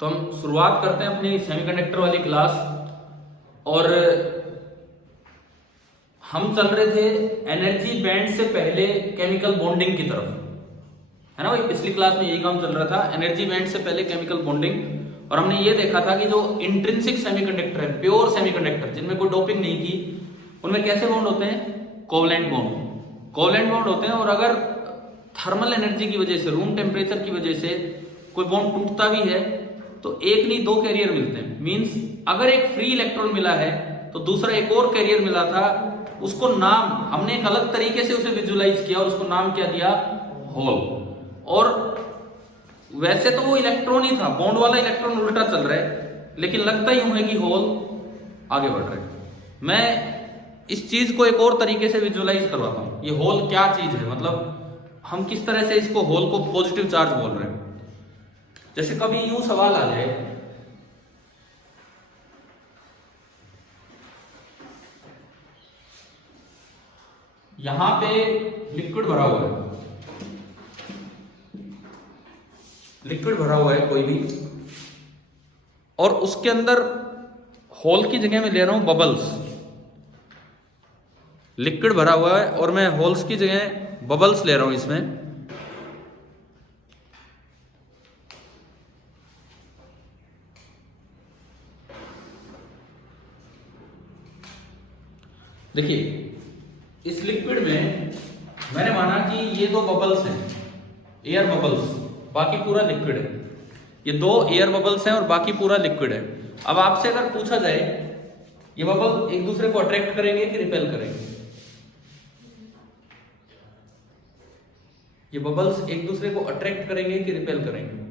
तो हम शुरुआत करते हैं अपनी सेमीकंडक्टर वाली क्लास। और हम चल रहे थे एनर्जी बैंड से पहले केमिकल बॉन्डिंग की तरफ, है ना भाई। पिछली क्लास में यही काम चल रहा था, एनर्जी बैंड से पहले केमिकल बॉन्डिंग। और हमने ये देखा था कि जो इंट्रिंसिक सेमीकंडक्टर है, प्योर सेमीकंडक्टर जिनमें कोई डोपिंग नहीं की, उनमें कैसे बॉन्ड होते हैं? Covalent bond. कोवलेंट बॉन्ड होते हैं। और अगर थर्मल एनर्जी की वजह से, रूम टेम्परेचर की वजह से कोई बॉन्ड टूटता भी है तो एक नहीं दो कैरियर मिलते हैं। मींस अगर एक फ्री इलेक्ट्रॉन मिला है तो दूसरा एक और कैरियर मिला था, उसको नाम हमने एक अलग तरीके से उसे विजुलाइज किया और उसको नाम क्या दिया? होल। और वैसे तो वो इलेक्ट्रॉन ही था, बॉन्ड वाला इलेक्ट्रॉन उल्टा चल रहा है, लेकिन लगता यूं है कि होल आगे बढ़ रहा है। मैं इस चीज को एक और तरीके से विजुलाइज करवाता हूं। ये होल क्या चीज है, मतलब हम किस तरह से इसको होल को पॉजिटिव चार्ज बोल रहे हैं। जैसे कभी यूं सवाल आ जाए, यहां पे लिक्विड भरा हुआ है, लिक्विड भरा हुआ है कोई भी, और उसके अंदर होल की जगह में ले रहा हूं बबल्स। लिक्विड भरा हुआ है और मैं होल्स की जगह बबल्स ले रहा हूं इसमें। देखिए इस लिक्विड में मैंने माना कि ये दो बबल्स हैं, एयर बबल्स, बाकी पूरा लिक्विड है। ये दो एयर बबल्स हैं और बाकी पूरा लिक्विड है। अब आपसे अगर पूछा जाए ये बबल एक दूसरे को अट्रैक्ट करेंगे कि रिपेल करेंगे? ये बबल्स एक दूसरे को अट्रैक्ट करेंगे कि रिपेल करेंगे?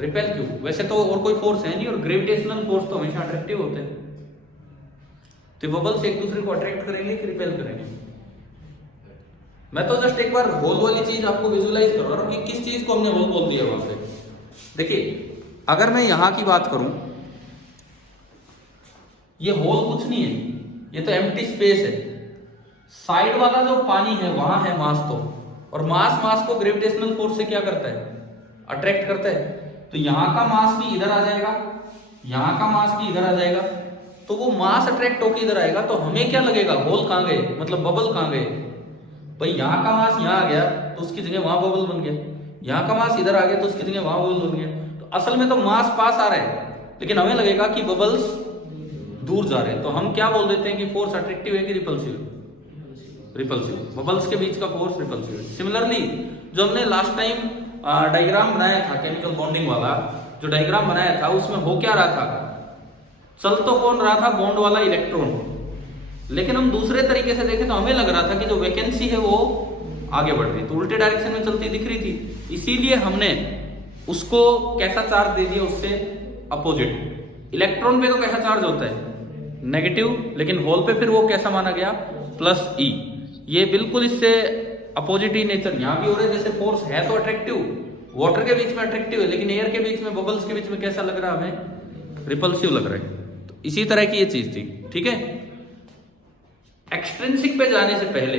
रिपेल क्यों? वैसे तो और कोई फोर्स है नहीं, और ग्रेविटेशनल फोर्स तो हमेशा अट्रैक्टिव होते हैं। तो बबल्स एक दूसरे को अट्रैक्ट करेंगे कि रिपेल करेंगे? मैं तो जस्ट एक बार होल वाली चीज आपको विजुलाइज करवा रहा हूं कि किस चीज को हमने होल बोल दिया वहां पे। देखिए अगर मैं यहां की बात करूं, ये होल कुछ नहीं है, ये तो एम्प्टी स्पेस है। साइड वाला जो पानी है वहां है मास, तो और मास को ग्रेविटेशनल फोर्स से क्या करता है? अट्रैक्ट करता है। तो यहां का मास भी इधर आ जाएगा, यहां का मास भी इधर आ जाएगा, तो वो मास अट्रैक्ट होकर इधर आएगा। तो हमें क्या लगेगा? होल कहां गए, मतलब बबल कहां गए? भाई यहां का मास यहां आ गया तो उसकी जगह वहां बबल बन गया, यहां का मास इधर आ गया तो उसकी जगह वहां बबल बन गया। तो असल में तो मास पास आ रहा है, लेकिन हमें लगेगा कि बबल्स दूर जा रहे हैं। तो हम क्या बोल देते हैं कि फोर्स अट्रैक्टिव है कि रिपल्सिव? रिपल्सिव। बबल्स के बीच का फोर्स रिपल्सिव है। सिमिलरली जो हमने लास्ट टाइम डायग्राम बनाया था केमिकल बॉन्डिंग वाला, जो डायग्राम बनाया था उसमें हो क्या रहा था? चल तो कौन रहा था? बॉन्ड वाला इलेक्ट्रॉन। लेकिन हम दूसरे तरीके से देखें तो हमें लग रहा था कि जो वैकेंसी है वो आगे बढ़ रही, तो उल्टे डायरेक्शन में चलती दिख रही थी। इसीलिए हमने उसको कैसा चार्ज दे दिया? उससे अपोजिट। इलेक्ट्रॉन पे तो कैसा चार्ज होता है? नेगेटिव। लेकिन होल पे फिर वो कैसा माना गया? प्लस ई। ये बिल्कुल इससे अपोजिट ही नेचर यहां भी हो रहा है। जैसे फोर्स है तो अट्रैक्टिव, वाटर के बीच में अट्रैक्टिव है, लेकिन एयर के बीच में, बबल्स के बीच में कैसा लग रहा है? हमें रिपल्सिव लग रहा है। तो इसी तरह की ये चीज थी, ठीक है। एक्सट्रिंसिक पे जाने से पहले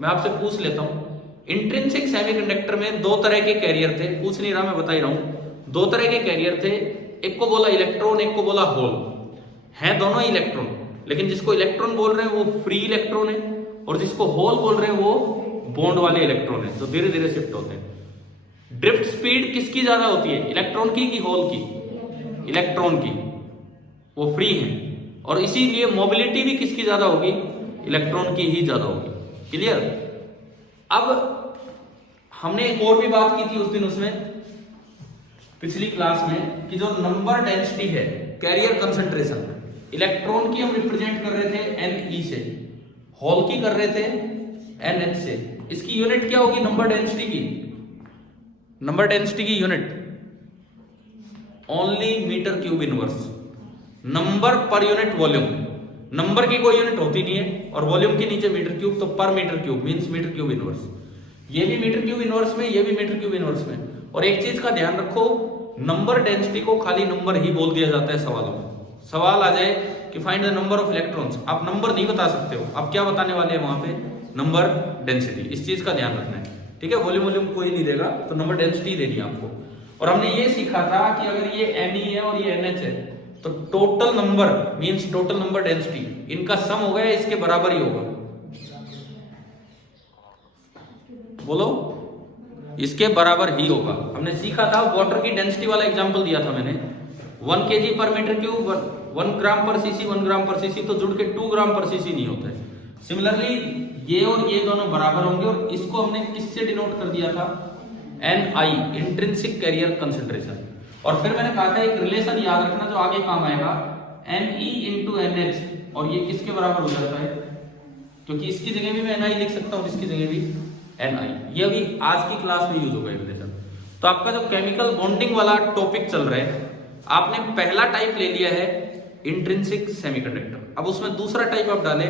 मैं आपसे पूछ लेता हूं, इंट्रिंसिक सेमीकंडक्टर में दो तरह के कैरियर थे। पूछ नहीं रहा, मैं बता ही रहा हूं। दो तरह के कैरियर थे, एक को बोला इलेक्ट्रॉन, एक को बोला होल। हैं दोनों इलेक्ट्रॉन, लेकिन जिसको इलेक्ट्रॉन बोल रहे हैं वो फ्री इलेक्ट्रॉन है, और जिसको होल बोल रहे हैं वो बॉन्ड वाले इलेक्ट्रॉन है, जो धीरे धीरे शिफ्ट होते हैं। ड्रिफ्ट स्पीड किसकी ज्यादा होती है? इलेक्ट्रॉन की कि होल की? इलेक्ट्रॉन की, वो फ्री है। और इसीलिए मोबिलिटी भी किसकी ज्यादा होगी? इलेक्ट्रॉन की ही ज्यादा होगी। क्लियर? अब हमने एक और भी बात की थी उस दिन, उसमें पिछली क्लास में, कि जो नंबर डेंसिटी है, कैरियर कंसंट्रेशन, इलेक्ट्रॉन की हम रिप्रेजेंट कर रहे थे Ne से, होल की कर रहे थे NH से। इसकी यूनिट क्या होगी? नंबर डेंसिटी की। नंबर डेंसिटी की unit only metre cube inverse. Number per unit volume. Number की कोई यूनिट होती नहीं है, और वॉल्यूम के नीचे मीटर क्यूब, तो per metre cube means metre cube inverse. ये भी मीटर क्यूब इनवर्स में, ये भी मीटर क्यूब इनवर्स में। और एक चीज का ध्यान रखो, नंबर डेंसिटी को खाली नंबर ही बोल दिया जाता है सवालों में। सवाल आ जाए कि find the number of electrons, आप नंबर नहीं बता सकते हो, आप क्या बताने वाले हैं वहां पे? Number density. इस चीज का ध्यान रखना है, ठीक है, वॉल्यूम वॉल्यूम कोई नहीं देगा, तो नंबर डेंसिटी देनी है आपको। और हमने ये सीखा था कि अगर ये Ne है और ये NH है तो total number means total number density, इनका सम हो गया, इसके बराबर ही होगा। बोलो, इसके बराबर ही होगा। हमने सीखा था, वाटर की डेंसिटी वाला एग्जांपल दिया था मैंने, 1 kg पर मीटर क्यूब 1 ग्राम पर सीसी 1 ग्राम पर सीसी, तो जुड़ के 2 ग्राम पर सीसी नहीं होता है। सिमिलरली ये और ये दोनों बराबर होंगे, और इसको हमने किससे डिनोट कर दिया था, Ni, इंट्रिंसिक कैरियर कंसेंट्रेशन। और फिर मैंने कहा था एक रिलेशन याद रखना जो आगे काम आएगा, Ne इंटू NH, और ये किसके बराबर हो जाता है, क्योंकि इसकी जगह भी मैं Ni लिख सकता हूँ, इसकी जगह भी Ni। ये अभी आज की क्लास में यूज होगा रिलेशन। तो आपका जो केमिकल बॉन्डिंग वाला टॉपिक चल रहा है, आपने पहला टाइप ले लिया है इंट्रिंसिक सेमीकंडक्टर। अब उसमें दूसरा टाइप आप डालें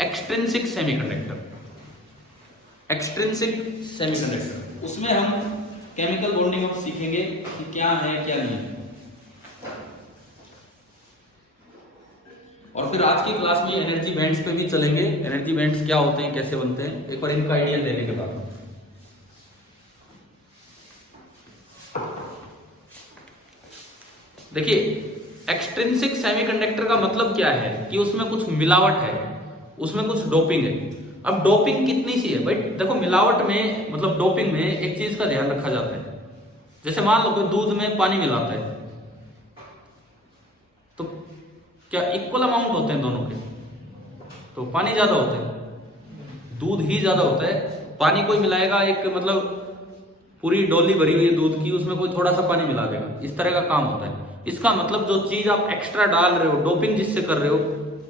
एक्सट्रिंसिक सेमीकंडक्टर। एक्सट्रिंसिक सेमीकंडक्टर, उसमें हम केमिकल बॉन्डिंग अब सीखेंगे कि क्या है क्या नहीं है। और फिर आज की क्लास में एनर्जी बैंड्स पे भी चलेंगे, एनर्जी बैंड्स क्या होते हैं, कैसे बनते हैं, एक बार इनका आइडिया लेने के बाद। देखिए, एक्सट्रिंसिक सेमीकंडक्टर का मतलब क्या है कि उसमें कुछ मिलावट है, उसमें कुछ डोपिंग है। अब डोपिंग कितनी सी है भाई, देखो मिलावट में मतलब डोपिंग में एक चीज का ध्यान रखा जाता है, जैसे मान लो कोई दूध में पानी मिलाता है, तो क्या इक्वल अमाउंट होते हैं दोनों के, तो पानी ज्यादा होता है, दूध ही ज्यादा होता है। पानी कोई मिलाएगा, एक मतलब पूरी डोली भरी हुई है दूध की, उसमें कोई थोड़ा सा पानी मिला देगा, इस तरह का काम होता है। इसका मतलब जो चीज आप एक्स्ट्रा डाल रहे हो, डोपिंग जिससे कर रहे हो,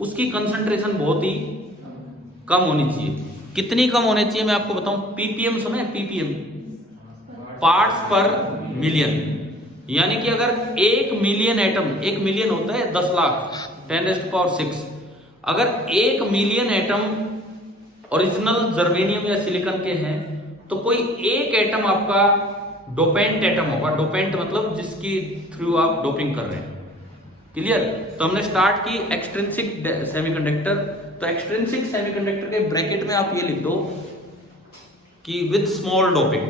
उसकी कंसंट्रेशन बहुत ही कम होनी चाहिए। कितनी कम होनी चाहिए मैं आपको बताऊं, ppm सुने, ppm पार्ट्स पर मिलियन। यानी कि अगर 1 मिलियन एटम, 1 मिलियन होता है 10 लाख 10⁶, अगर 1 मिलियन एटम ओरिजिनल जर्मेनियम या सिलिकॉन के हैं, तो कोई एक एटम आपका डोपेंट एटम होगा। डोपेंट मतलब जिसकी थ्रू आप डोपिंग कर रहे हैं। क्लियर? तो हमने स्टार्ट की एक्सट्रिंसिक सेमीकंडक्टर। तो एक्सट्रिंसिक सेमीकंडक्टर के ब्रैकेट में आप ये लिख दो कि with small doping.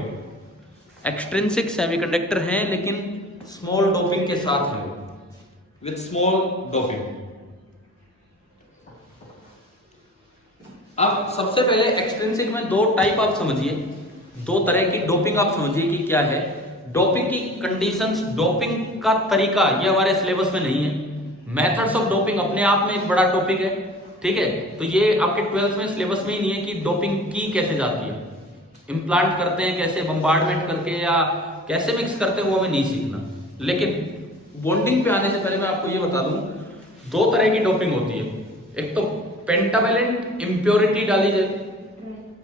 Extrinsic semiconductor हैं लेकिन स्मॉल डोपिंग के साथ है, विद स्मॉल डोपिंग। अब सबसे पहले एक्सट्रिंसिक में 2 टाइप आप समझिए, 2 तरह की डोपिंग आप समझिए कि क्या है। डोपिंग की कंडीशंस, डोपिंग का तरीका, ये हमारे सिलेबस में नहीं है। मेथड्स ऑफ डोपिंग अपने आप में एक बड़ा टॉपिक है, ठीक है। तो ये आपके 12th में सिलेबस में ही नहीं है कि डोपिंग की कैसे जाती है, इम्प्लांट करते हैं कैसे, बम्बार्डमेंट करके या कैसे मिक्स करते हैं, वो हमें नहीं सीखना। लेकिन बॉन्डिंग पे आने से पहले मैं आपको ये बता दूं, 2 तरह की डोपिंग होती है। एक तो पेंटावेलेंट इम्प्योरिटी डाली जाए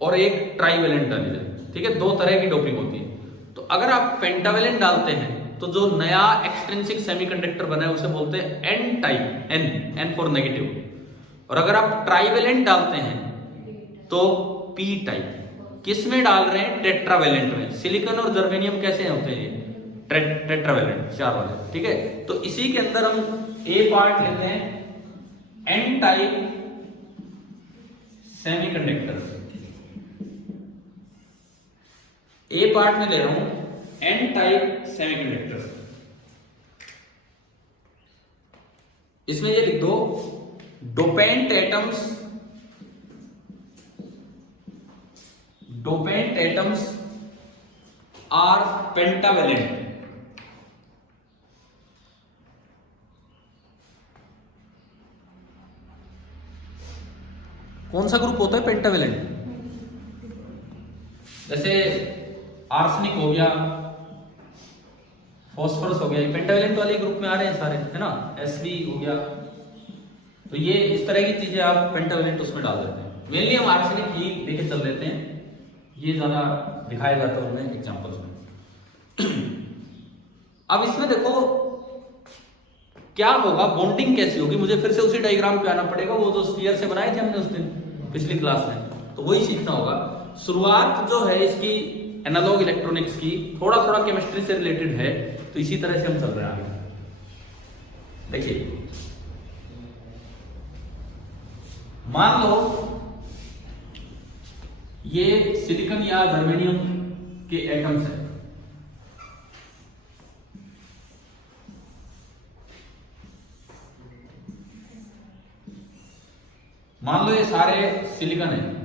और एक ट्राइवेलेंट डाली जाए, ठीक है। 2 तरह की डोपिंग होती है। तो अगर आप पेंटावेलेंट डालते हैं तो जो नया एक्सट्रिंसिक सेमीकंडक्टर बना है उसे बोलते हैं N type, N for negative. और अगर आप ट्राइवेलेंट डालते हैं तो पी टाइप। किस में डाल रहे हैं? टेट्रावेलेंट में। सिलिकॉन और जर्मेनियम कैसे होते हैं? टेट्रावेलेंट, 4 वाले, ठीक है। तो इसी के अंदर हम ए पार्ट लेते हैं एन टाइप सेमीकंडक्टर। ए पार्ट में ले रहा हूं एन टाइप सेमीकंडक्टर। इसमें ये लिख दो डोपेंट एटम्स आर पेंटावेलेंट। कौन सा ग्रुप होता है पेंटावेलेंट? जैसे आर्सेनिक हो गया, फॉस्फोरस हो गया, ये पेंटावेलेंट वाले ग्रुप में आ रहे हैं सारे, है ना। Sb हो गया, तो ये इस तरह की चीजें आप पेंटावेलेंट उसमें डाल देते हैं। मेनली हम आर्सेनिक ही लेके चल लेते हैं, ये ज्यादा दिखाया जाता है उनमें एग्जांपल्स में। अब इसमें देखो क्या होगा, बॉन्डिंग कैसी होगी। मुझे फिर से उसी डायग्राम पे आना पड़ेगा, वो जो स्फीयर से बनाए थे हमने उस दिन पिछली क्लास में, तो वही सीखना होगा। शुरुआत जो है इसकी एनालॉग इलेक्ट्रॉनिक्स की, थोड़ा थोड़ा केमिस्ट्री से रिलेटेड है, तो इसी तरह से हम चल रहे हैं। देखिए, मान लो ये सिलिकॉन या जर्मेनियम के एटम्स हैं। मान लो ये सारे सिलिकॉन है,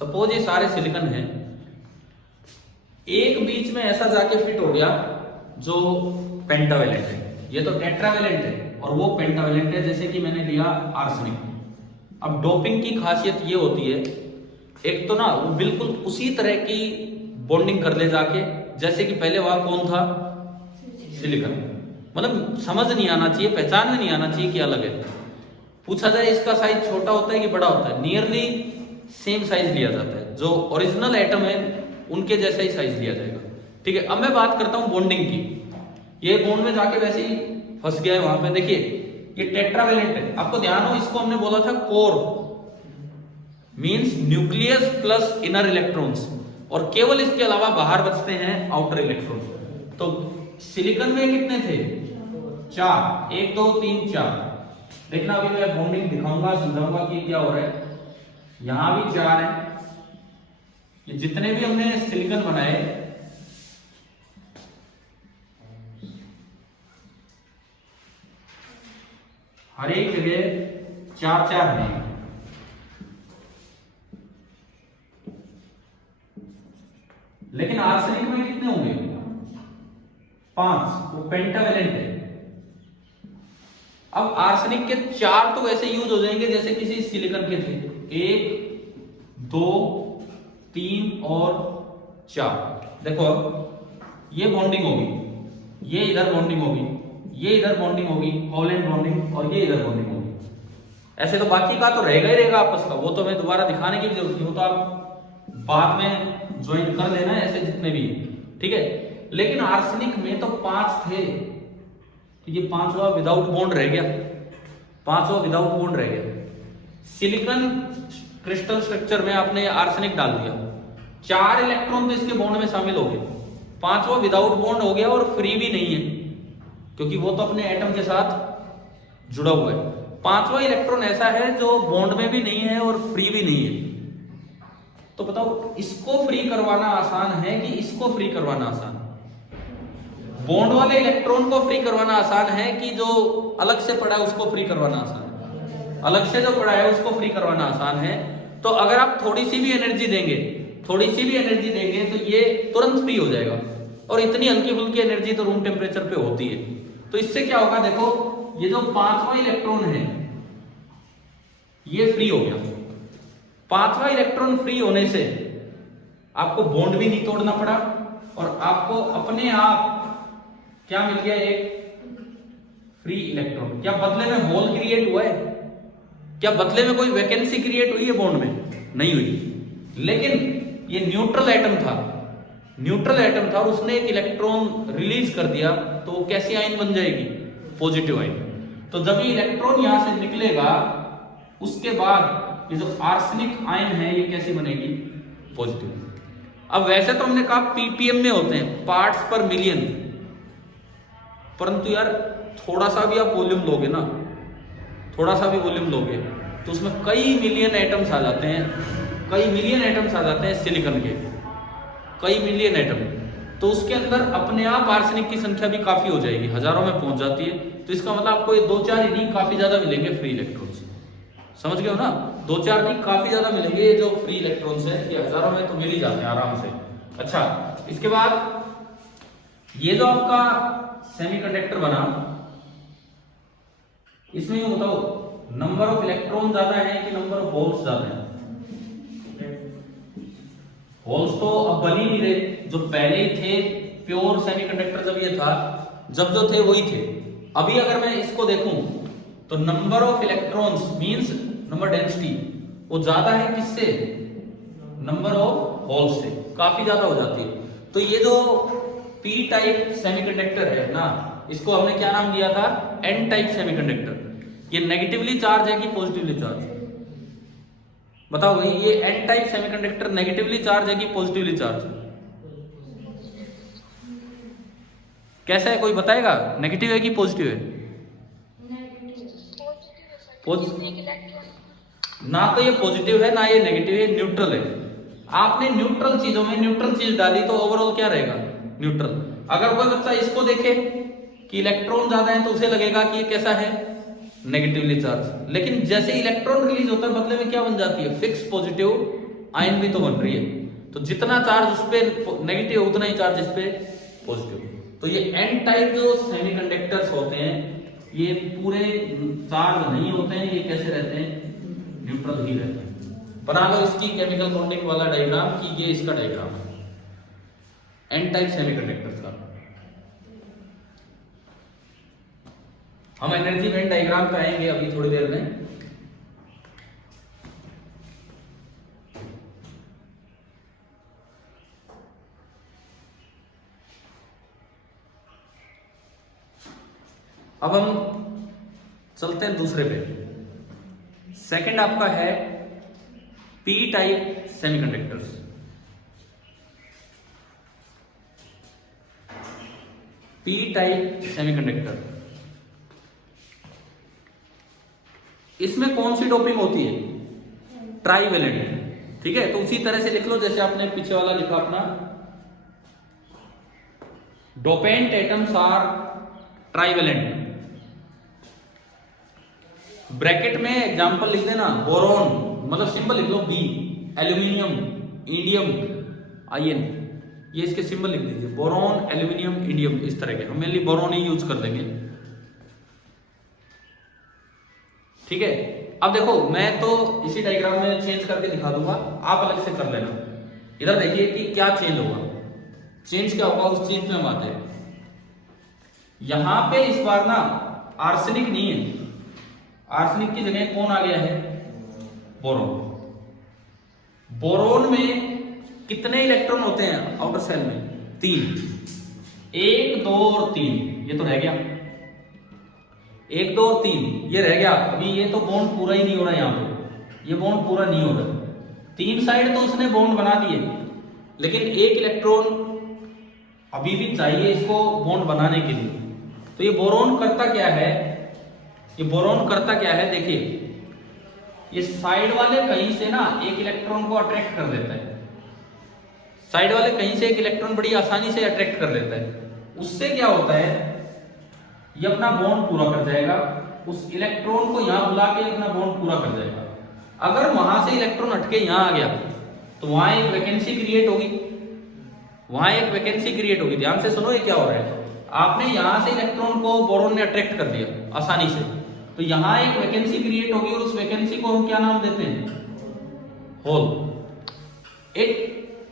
सपोज ये सारे सिलिकॉन हैं, एक बीच में ऐसा जाके फिट हो गया जो पेंटावेलेंट है। ये तो टेट्रावेलेंट है और वो पेंटावेलेंट है, जैसे कि मैंने लिया आर्सेनिक। अब डोपिंग की खासियत ये होती है, एक तो ना वो बिल्कुल उसी तरह की बॉन्डिंग कर ले जाके जैसे कि पहले वहां कौन था, सिलिकॉन। मतलब समझ नहीं आना चाहिए, पहचान में नहीं आना चाहिए कि अलग है। पूछा जाए इसका साइज छोटा होता है कि बड़ा होता है, नियरली सेम साइज लिया जाता है। जो ओरिजिनल एटम है उनके जैसा ही साइज लिया जाएगा। ठीक है, अब मैं बात करता हूं बॉन्डिंग की। ये बॉन्ड में जाके वैसे ही फंस गया है वहां पे। देखिए ये टेट्रावेलेंट है, आपको ध्यान हो, इसको हमने बोला था core, means nucleus plus inner electrons, और केवल इसके अलावा बाहर बचते हैं आउटर इलेक्ट्रॉन्स। तो सिलिकॉन में कितने थे, 4, 1 2 3 4। देखना अभी मैं बॉन्डिंग दिखाऊंगा, समझाऊंगा कि क्या हो रहा है। यहां भी 4 है, ये जितने भी हमने सिलिकॉन बनाए हर एक जगह 4 है। लेकिन आर्सेनिक में कितने होंगे, 5, वो पेंटावेलेंट है। अब आर्सेनिक के 4 तो वैसे यूज हो जाएंगे जैसे किसी सिलिकॉन के थे, 1 2 3 और 4। देखो अब ये बॉन्डिंग होगी, ये इधर बॉन्डिंग होगी, ये इधर बॉन्डिंग होगी, कोवलेंट बॉन्डिंग, और ये इधर बॉन्डिंग होगी। ऐसे तो बाकी का तो रहेगा ही रहेगा आपस का, वो तो मैं दोबारा दिखाने की भी जरूरत नहीं, वो तो आप बाद में ज्वाइन कर लेना ऐसे जितने भी। ठीक है, लेकिन आर्सेनिक में तो 5 थे, तो ये 5वां विदाउट बॉन्ड रह गया, 5वां विदाउट बॉन्ड रह गया। सिलिकॉन क्रिस्टल स्ट्रक्चर में आपने आर्सेनिक डाल दिया, 4 इलेक्ट्रॉन तो इसके बॉन्ड में शामिल हो गए, 5वां विदाउट बॉन्ड हो गया और फ्री भी नहीं है क्योंकि वो तो अपने एटम के साथ जुड़ा हुआ है। 5वां इलेक्ट्रॉन ऐसा है जो बॉन्ड में भी नहीं है और फ्री भी नहीं है। तो बताओ इसको फ्री करवाना आसान है कि इसको फ्री करवाना आसान है? बॉन्ड वाले इलेक्ट्रॉन को फ्री करवाना आसान है कि जो अलग से पड़ा है उसको फ्री करवाना आसान है? अलग से जो पड़ा है उसको फ्री करवाना आसान है। तो अगर आप थोड़ी सी भी एनर्जी देंगे, तो ये तुरंत फ्री हो जाएगा, और इतनी हल्की फुल्की एनर्जी तो रूम टेम्परेचर पे होती है। तो इससे क्या होगा, देखो ये जो 5वां इलेक्ट्रॉन है ये फ्री हो गया। 5वां इलेक्ट्रॉन फ्री होने से आपको बॉन्ड भी नहीं तोड़ना पड़ा, और आपको अपने आप क्या मिल गया, एक फ्री इलेक्ट्रॉन। क्या बदले में होल क्रिएट हुआ है? क्या बदले में कोई वैकेंसी क्रिएट हुई है बॉन्ड में? नहीं हुई। लेकिन ये न्यूट्रल एटम था और उसने एक इलेक्ट्रॉन रिलीज कर दिया, तो वो कैसी आयन बन जाएगी, पॉजिटिव आयन। तो जब ये इलेक्ट्रॉन यहां से निकलेगा उसके बाद ये जो आर्सेनिक आयन है ये कैसी बनेगी, पॉजिटिव। अब वैसे तो हमने कहा पीपीएम में होते हैं, पार्ट्स पर मिलियन, परंतु यार थोड़ा सा भी आप वॉल्यूम लोगे ना, थोड़ा सा भी वॉल्यूम लोगे तो उसमें कई मिलियन एटम्स आ जाते हैं, सिलिकॉन के कई मिलियन एटम। तो उसके अंदर अपने आप आर्सेनिक की संख्या भी काफी हो जाएगी, हजारों में पहुंच जाती है। तो इसका मतलब आपको ये 2-4 ही नहीं, काफी ज्यादा मिलेंगे फ्री इलेक्ट्रॉन्स। समझ गए हो ना, 2-4 नहीं काफी ज्यादा मिलेंगे। ये जो फ्री इलेक्ट्रॉन्स है ये हजारों में तो मिल ही जाते हैं आराम से। अच्छा, इसके बाद ये जो आपका सेमीकंडक्टर बना, इसमें ये बताओ नंबर ऑफ इलेक्ट्रॉन ज्यादा है कि नंबर ऑफ होल्स ज्यादा है? होल्स तो अब बन ही नहीं रहे, जो पहले ही थे प्योर सेमीकंडक्टर जब ये था, जब जो थे वही थे। अभी अगर मैं इसको देखूं तो number of electrons means number density वो ज्यादा है किससे, नंबर ऑफ होल्स से, काफी ज्यादा हो जाती है। तो ये जो पी टाइप सेमीकंडक्टर है ना, इसको हमने क्या नाम दिया था, एन टाइप सेमीकंडक्टर। ये नेगेटिवली चार्ज है कि पॉजिटिवली चार्ज? बताओ भाई, ये N type semiconductor negatively charge है कि पॉजिटिवली चार्ज? कैसा है, कोई बताएगा, नेगेटिव है कि पॉजिटिव है? पोज- ना तो ये पॉजिटिव है ना ये नेगेटिव है, न्यूट्रल है। आपने न्यूट्रल चीजों में न्यूट्रल चीज डाली तो ओवरऑल क्या रहेगा, न्यूट्रल। अगर कोई बच्चा इसको देखे कि इलेक्ट्रॉन ज्यादा है तो उसे लगेगा कि ये कैसा है, नेगेटिवली चार्ज। लेकिन जैसे इलेक्ट्रॉन रिलीज होता है बदले में क्या बन जाती है, फिक्स पॉजिटिव आयन भी तो बन रही है। तो जितना चार्ज उस पर नेगेटिव उतना ही चार्ज इस पे पॉजिटिव। तो ये एन टाइप जो सेमीकंडक्टर्स होते हैं ये पूरे चार्ज नहीं होते हैं, ये कैसे रहते हैं, न्यूट्रल ही रहते हैं। बना लो इसकी केमिकल बॉन्डिंग वाला डायग्राम कि ये इसका डायग्राम है एन टाइप सेमीकंडक्टर्स का। हम एनर्जी बैंड डायग्राम पे आएंगे अभी थोड़ी देर में। अब हम चलते हैं दूसरे पे। सेकंड आपका है P type semiconductors. P type semiconductor, इसमें कौन सी डोपिंग होती है, ट्राइवेलेंट। ठीक है, तो उसी तरह से लिख लो जैसे आपने पीछे वाला लिखा अपना, dopant atoms are trivalent. Bracket में एग्जांपल लिख देना, बोरॉन मतलब सिंबल लिख लो बी, एल्यूमिनियम, इंडियम, आयन, ये इसके सिंबल लिख दीजिए, बोरॉन, एल्यूमिनियम, इंडियम, इस तरह के। हम मेनली बोरॉन ही यूज कर देंगे। ठीक है, अब देखो मैं तो इसी डायग्राम में चेंज करके दिखा दूंगा, आप अलग से कर लेना। इधर देखिए कि क्या चेंज होगा, चेंज क्या होगा उस चीज में हम आते हैं। यहां पे इस बार ना आर्सेनिक नहीं है, आर्सेनिक की जगह कौन आ गया है, बोरोन। बोरोन में कितने इलेक्ट्रॉन होते हैं आउटर सेल में, 3, 1, 2 और 3, ये तो रह गया 1, 2 और 3, ये रह गया। अभी ये तो बॉन्ड पूरा ही नहीं हो रहा, यहां पे ये बॉन्ड पूरा नहीं हो रहा। 3 साइड तो उसने बॉन्ड बना दिए, लेकिन 1 इलेक्ट्रॉन अभी भी चाहिए इसको बॉन्ड बनाने के लिए। तो ये बोरोन करता क्या है, ये बोरोन करता क्या है, देखिए ये साइड वाले कहीं से ना एक इलेक्ट्रॉन को अट्रैक्ट कर देता है, साइड वाले कहीं से एक इलेक्ट्रॉन बड़ी आसानी से अट्रैक्ट कर लेता है। उससे क्या होता है, ये अपना बॉन्ड पूरा कर जाएगा, उस इलेक्ट्रॉन को यहां बुला के अपना बॉन्ड पूरा कर जाएगा। अगर वहां से इलेक्ट्रॉन हटके यहां आ गया तो वहां एक वैकेंसी क्रिएट होगी, वहां एक वैकेंसी क्रिएट होगी। ध्यान से सुनो ये क्या हो रहा है, आपने यहां से इलेक्ट्रॉन को बोरोन ने अट्रैक्ट कर दिया आसानी से, तो यहां एक वैकेंसी क्रिएट होगी और उस वैकेंसी को हम क्या नाम देते हैं, होल।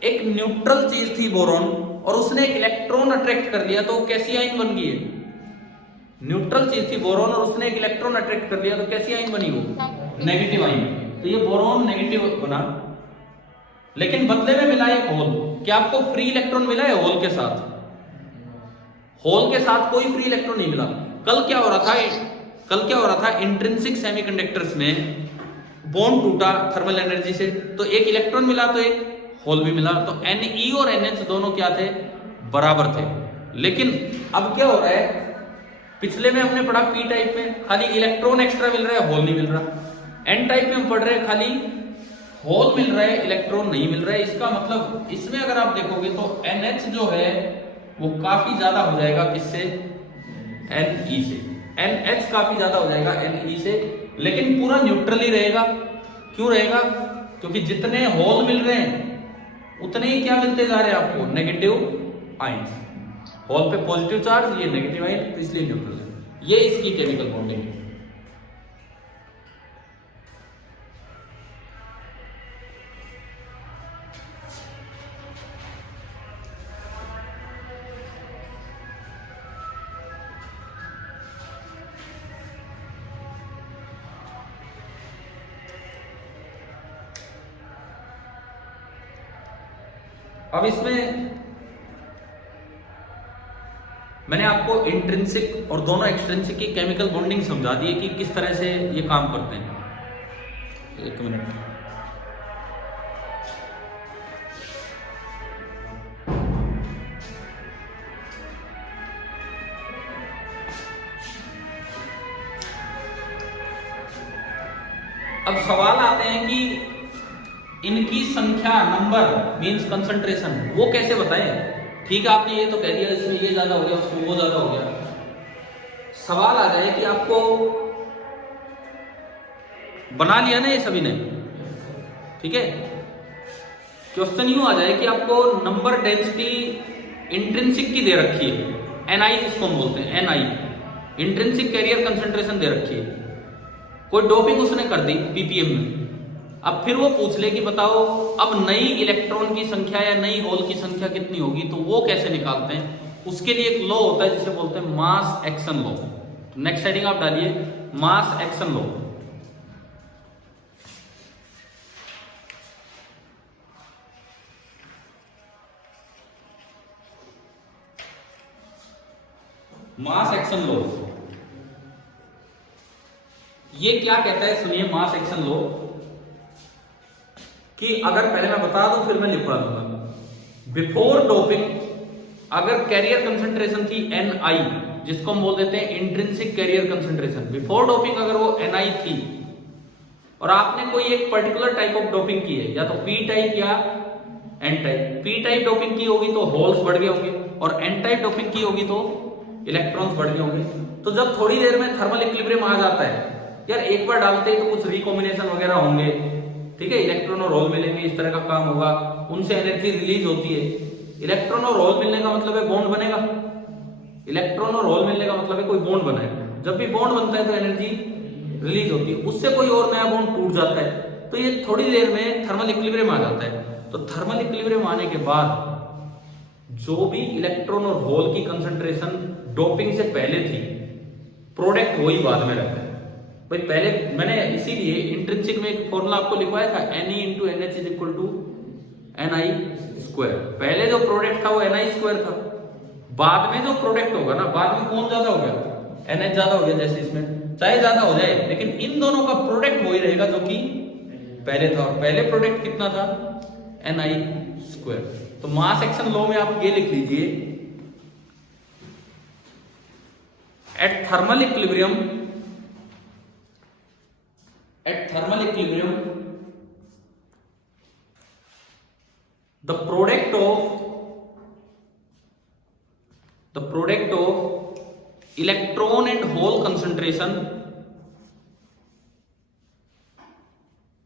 एक न्यूट्रल चीज थी बोरोन और उसने एक इलेक्ट्रॉन अट्रैक्ट कर लिया, तो कैसी आयन बन गई है, न्यूट्रल चीज थी बोरोन और उसने एक इलेक्ट्रॉन अट्रैक्ट कर लिया, तो कैसी आयन बनी वो, नेगेटिव आयन। तो ये बोरोन नेगेटिव बना, लेकिन बदले में मिला एक होल। क्या आपको फ्री इलेक्ट्रॉन मिला है होल के साथ, होल के साथ कोई फ्री इलेक्ट्रॉन नहीं मिला। कल क्या हो रहा था, इंट्रिंसिक सेमीकंडक्टर्स में बॉन्ड टूटा थर्मल एनर्जी से, तो एक इलेक्ट्रॉन मिला तो एक होल भी मिला, तो Ne और NH दोनों क्या थे, बराबर थे। लेकिन अब क्या हो रहा है, पिछले में हमने पढ़ा पी टाइप में खाली इलेक्ट्रॉन एक्स्ट्रा मिल रहा है, होल नहीं मिल रहा। एन टाइप में हम पढ़ रहे हैं खाली होल मिल रहा है, इलेक्ट्रॉन नहीं मिल रहा है। इसका मतलब इसमें अगर आप देखोगे तो NH जो है वो काफी ज्यादा हो जाएगा किससे, Ne से। NH काफी ज्यादा हो जाएगा Ne से, लेकिन पूरा न्यूट्रल ही रहेगा। क्यों रहेगा, क्योंकि जितने होल मिल रहे हैं उतने ही क्या मिलते जा रहे हैं आपको, नेगेटिव आयंस। होल पे पॉजिटिव चार्ज, ये नेगेटिव आयन, तो इसलिए न्यूट्रल है। ये इसकी केमिकल बॉन्डिंग है। अब इसमें मैंने आपको इंट्रिंसिक और दोनों एक्सट्रिंसिक की केमिकल बॉन्डिंग समझा दी है कि किस तरह से ये काम करते हैं। एक मिनट, अब सवाल आते हैं कि इनकी संख्या, नंबर मींस कंसंट्रेशन, वो कैसे बताएं। ठीक है, आपने ये तो कह दिया इसमें ये ज्यादा हो गया, उसमें वो ज्यादा हो गया। सवाल आ जाए कि आपको बना लिया ना ये सभी ने, ठीक है, क्वेश्चन यूं आ जाए कि आपको नंबर डेंसिटी इंट्रिंसिक की दे रखी है, एनआई जिसको हम बोलते हैं, एनआई इंट्रिंसिक कैरियर कंसंट्रेशन दे रखी है, कोई डोपिंग उसने कर दी पीपीएम में। अब फिर वो पूछ ले कि बताओ अब नई इलेक्ट्रॉन की संख्या या नई होल की संख्या कितनी होगी, तो वो कैसे निकालते हैं। उसके लिए एक लॉ होता है जिसे बोलते हैं mass action law. Next heading आप डालिए mass action law. Mass action law ये क्या कहता है, सुनिए। मास एक्शन लॉ कि अगर पहले मैं बता दूं फिर मैं लिखवा दूंगा। बिफोर डोपिंग अगर कैरियर कंसंट्रेशन थी Ni, जिसको हम बोल देते हैं intrinsic carrier concentration, before doping अगर वो Ni थी और आपने कोई एक पर्टिकुलर टाइप ऑफ डोपिंग की है, या तो पी टाइप या N type. P type doping की होगी तो होल्स बढ़ गए होंगे, और एन टाइप डोपिंग की होगी तो इलेक्ट्रॉन्स बढ़ गए होंगे। तो जब थोड़ी देर में थर्मल इक्विलिब्रियम आ जाता है, यार एक बार डालते ही तो कुछ रिकॉम्बिनेशन वगैरह होंगे, ठीक है, इलेक्ट्रॉन और होल मिलेंगे, इस तरह का काम होगा, उनसे एनर्जी रिलीज होती है। इलेक्ट्रॉन और होल मिलने का मतलब है बॉन्ड बनेगा, इलेक्ट्रॉन और होल मिलने का मतलब है कोई बॉन्ड बना है। जब भी बॉन्ड बनता है तो एनर्जी रिलीज होती है, उससे कोई और नया बॉन्ड टूट जाता है, तो ये थोड़ी देर में थर्मल इक्विलिब्रियम आ जाता है। तो थर्मल इक्विलिब्रियम आने के बाद जो भी इलेक्ट्रॉन और होल की कंसंट्रेशन डोपिंग से पहले थी, प्रोडक्ट वही बाद में रहता है। भाई पहले मैंने इसीलिए इंट्रिंसिक में एक फॉर्मूला आपको लिखवाया था, Ne into NH is equal to Ni square. पहले जो प्रोडक्ट था वो Ni स्क्वायर था, बाद में जो प्रोडक्ट होगा ना, बाद में कौन ज्यादा हो गया, NH ज्यादा हो गया, जैसे इसमें चाहे ज्यादा हो जाए लेकिन इन दोनों का प्रोडक्ट वही रहेगा जो कि पहले था, और पहले प्रोडक्ट कितना था, Ni स्क्वायर। तो मास एक्शन लॉ में आप ये लिख लीजिए, at thermal equilibrium, at thermal equilibrium the product of electron and hole concentration,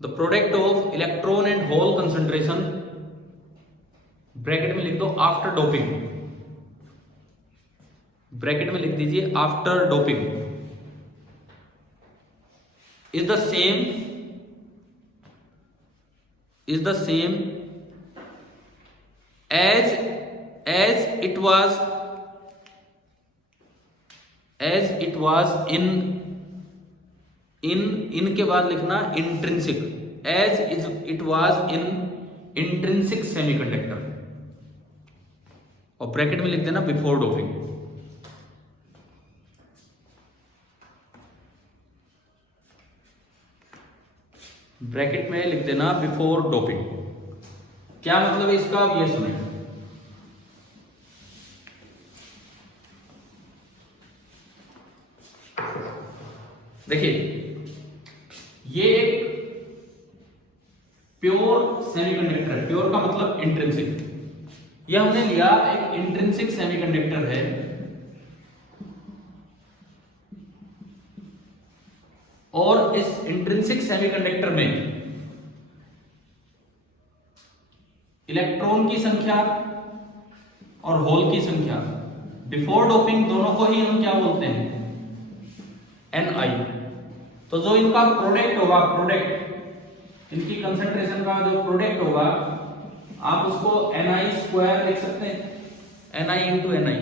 the product of electron and hole concentration, bracket में लिख दो आफ्टर डोपिंग, ब्रैकेट में लिख दीजिए after doping, is the same as it was in के बाद लिखना intrinsic, as it was in intrinsic semiconductor, और ब्रैकेट में लिख देना बिफोर डोपिंग। ब्रैकेट में लिख देना बिफोर डोपिंग। क्या मतलब है इसका, आप ये सुने। देखिए ये एक प्योर सेमीकंडक्टर है, प्योर का मतलब इंट्रिंसिक। ये हमने लिया एक इंट्रिंसिक सेमीकंडक्टर है, और इस इंट्रिंसिक सेमीकंडक्टर में इलेक्ट्रॉन की संख्या और होल की संख्या बिफोर डोपिंग दोनों को ही हम क्या बोलते हैं, Ni। तो जो इनका प्रोडक्ट होगा, प्रोडक्ट इनकी कंसंट्रेशन का जो प्रोडक्ट होगा, आप उसको Ni स्क्वायर लिख सकते हैं, Ni इंटू Ni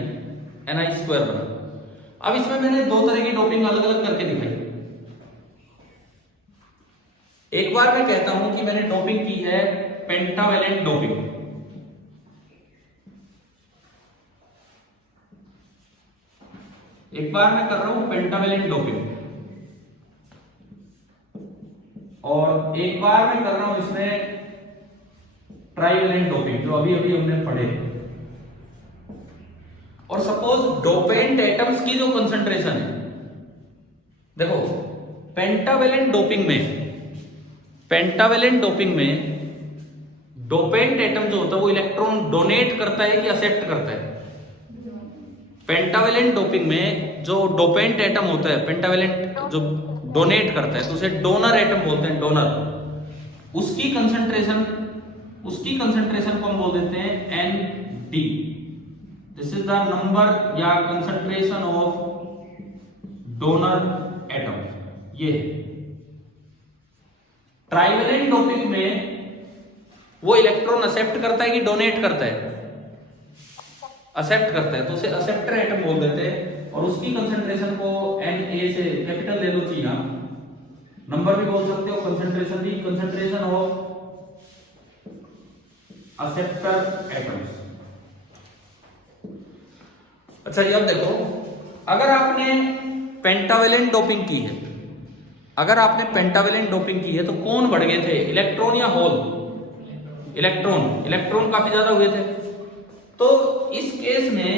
स्क्वायर बना। अब इसमें मैंने दो तरह की डोपिंग अलग अलग करके दिखाई। एक बार मैं कहता हूं कि मैंने डोपिंग की है पेंटावेलेंट डोपिंग, एक बार मैं कर रहा हूं पेंटावेलेंट डोपिंग, और एक बार मैं कर रहा हूं इसमें ट्राइवेलेंट डोपिंग, जो अभी अभी हमने पढ़े। और सपोज डोपेंट एटम्स की जो कंसंट्रेशन है, देखो पेंटावेलेंट डोपिंग में पेंटावेलेंट डोपिंग में डोपेंट एटम जो होता है वो इलेक्ट्रॉन डोनेट करता है कि एक्सेप्ट करता है? पेंटावेलेंट डोपिंग में जो डोपेंट एटम होता है, पेंटावेलेंट जो डोनेट करता है, तो उसे डोनर एटम बोलते हैं, डोनर। उसकी कंसंट्रेशन को हम बोल देते हैं ND। This is the number या कंसंट्रेशन ऑफ डोनर एटम। ये ट्राइवेलेंट डोपिंग में वो इलेक्ट्रॉन एक्सेप्ट करता है कि डोनेट करता है? एक्सेप्ट करता है, तो उसे एक्सेप्टर एटम बोल देते हैं। और उसकी कंसंट्रेशन को Na से कैपिटल ले लो चाहिए, नंबर भी बोल सकते हो, कंसंट्रेशन भी, कंसंट्रेशन ऑफ एक्सेप्टर एटम्स। अच्छा ये अब देखो, अगर आपने पेंटावेलेंट डोपिंग की है, अगर आपने पेंटावेलेंट डोपिंग की है तो कौन बढ़ गए थे, इलेक्ट्रॉन या होल? इलेक्ट्रॉन काफी ज्यादा हुए थे। तो इस केस में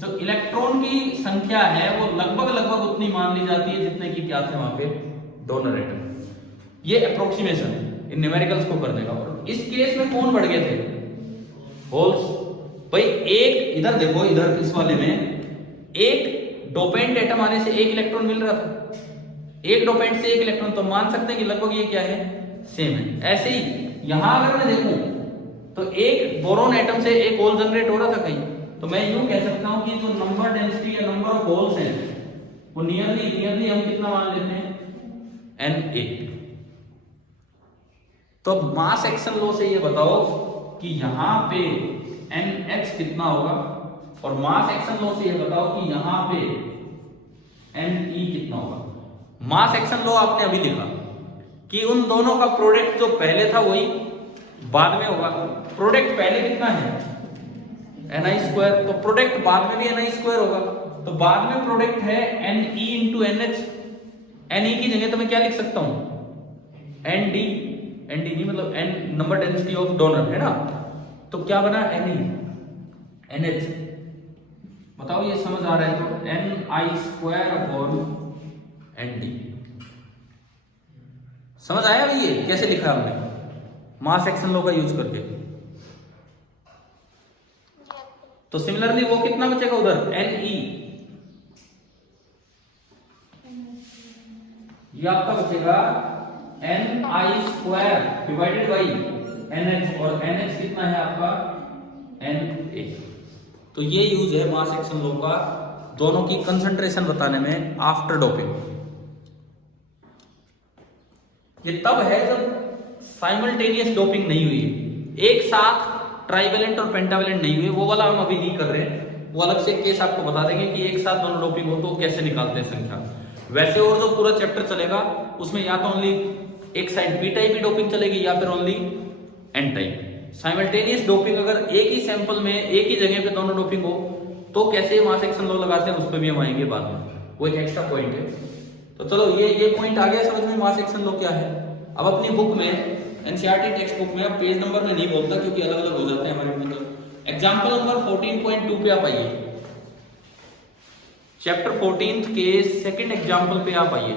जो इलेक्ट्रॉन की संख्या है वो लगभग उतनी मान ली जाती है जितने की क्या थे वहां पे डोनर एटम। ये अप्रोक्सीमेशन इन न्यूमेरिकल्स को करने का। और इस केस में कौन बढ़ गए थे? होल्स। भाई एक इधर देखो, इधर इस वाले में एक डोपेंट एटम आने से एक इलेक्ट्रॉन मिल रहा था, एक डोपेंट से एक इलेक्ट्रॉन, तो मान सकते हैं कि लगभग ये क्या है, सेम है। ऐसे ही यहां अगर मैं देखूं तो एक बोरोन एटम से एक होल जनरेट हो रहा था कहीं, तो मैं यूं कह सकता हूं कि जो नंबर डेंसिटी या नंबर ऑफ होल्स हैं वो नियरली हम कितना मान लेते हैं, Na। तो मास एक्शन लॉ से ये बताओ कि यहां पे NH कितना होगा, और मास एक्शन लॉ से ये बताओ कि यहां पे Ne कितना होगा। मास एक्शन लॉ आपने अभी लिखा कि उन दोनों का प्रोडक्ट जो पहले था वही बाद में होगा। प्रोडक्ट पहले कितना है, Ni², तो प्रोडक्ट बाद में भी Ni² होगा। तो बाद में प्रोडक्ट है Ne इंटू NH। Ne की जगह तो मैं क्या लिख सकता हूं, ND नहीं, मतलब N number density of donor है ना, तो क्या बना NH। बताओ ये समझ आ रहा है तो Ni² अपॉन ND। समझ आया भाई ये कैसे लिखा हमने मास एक्शन लॉ का यूज करके? तो सिमिलरली वो कितना बचेगा उधर, Ne, ये आपका बचेगा Ni² डिवाइडेड बाई NH, और NH कितना है आपका Na। तो ये यूज है मास एक्शन लॉ का दोनों की कंसंट्रेशन बताने में आफ्टर डोपिंग। ये तब है जब साइमल्टेनियस डोपिंग नहीं हुई, एक साथ ट्राइवेलेंट और पेंटावेलेंट नहीं हुए, वो वाला हम अभी नहीं कर रहे हैं, वो अलग से केस आपको बता देंगे कि एक साथ दोनों डोपिंग हो तो कैसे निकालते हैं संख्या। वैसे और जो पूरा चैप्टर चलेगा उसमें या तो ओनली एक साइड पी टाइप की डोपिंग चलेगी या फिर only an type. Simultaneous doping अगर एक ही सैंपल में एक ही जगह पे दोनों डोपिंग हो तो कैसे मास एक्शन लॉ लगाते हैं उस पर भी हम आएंगे बाद में, वो एक एक्स्ट्रा पॉइंट है। तो चलो ये पॉइंट आ गया समझ में, मास एक्शन लॉ क्या है। अब अपनी बुक में एनसीईआरटी टेक्स्ट बुक में, अब पेज नंबर में नहीं बोलता क्योंकि अलग अलग हो जाते हैं हमारे मतलब। एग्जाम्पल नंबर 14.2 पे आप आइए, चैप्टर 14 के सेकंड एग्जाम्पल पे आप आइए।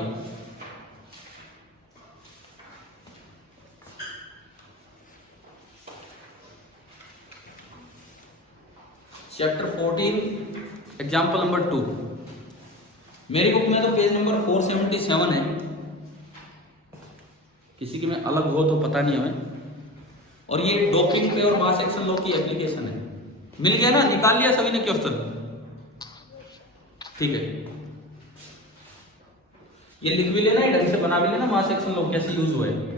चैप्टर 14 एग्जाम्पल नंबर 2, मेरी बुक में तो पेज नंबर 477 है, किसी के में अलग हो तो पता नहीं हमें। और ये डोपिंग पे और मास एक्शन लॉ की एप्लीकेशन है। मिल गया ना, निकाल लिया सभी ने क्वेश्चन, ठीक है। ये लिख भी लेना, ढंग से बना भी लेना, मास एक्शन लॉ कैसे यूज हुआ है।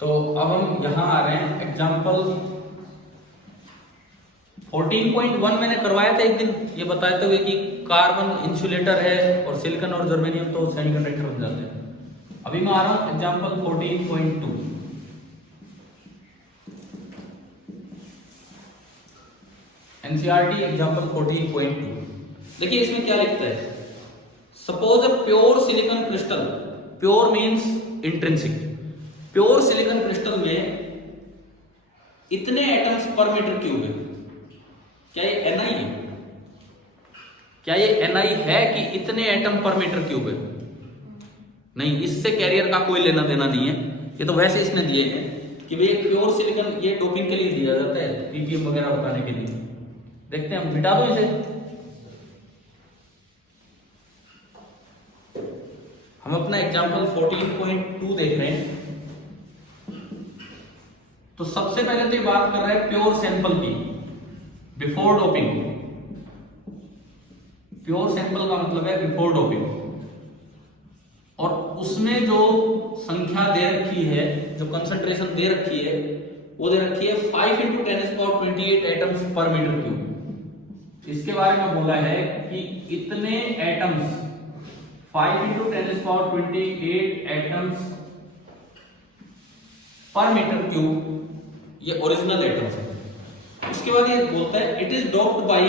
तो अब हम यहां आ रहे हैं एग्जाम्पल 14.1 मैंने करवाया था एक दिन, ये बताते हुए कि कार्बन इंसुलेटर है और सिलिकॉन और जर्मेनियम तो सेमीकंडक्टर बन जाते हैं। अभी मैं आ रहा हूं एग्जाम्पल 14.2। NCERT example 14.2। देखिए इसमें क्या लिखता है, suppose a pure silicon crystal, pure means intrinsic, pure silicon crystal में इतने एटम्स पर मीटर क्यूब है। क्या ये Ni है? क्या ये Ni है कि इतने एटम पर मीटर क्यूब है? नहीं, इससे कैरियर का कोई लेना देना नहीं है। ये तो वैसे इसने दिए हैं कि भाई प्योर सिलिकॉन ये डोपिंग के लिए दिया जाता है, पीपीएम वगैरह बताने के लिए। देखते हैं, हम मिटा दो इसे। हम अपना एग्जांपल 14.2 देख रहे हैं। तो सबसे पहले तो ये बात कर रहा है प्योर सैंपल की, बिफोर डोपिंग। प्योर सैंपल का मतलब है बिफोर डोपिंग, और उसमें जो संख्या दे रखी है, जो कंसंट्रेशन दे रखी है, वो दे रखी है 5 × 10⁻28 एटम्स पर मीटर क्यूब। इसके बारे में बोला है कि इतने atoms 5 × 10⁻28 atoms per metre cube, ये ओरिजिनल एटम्स है। उसके बाद ये बोलता है it is doped by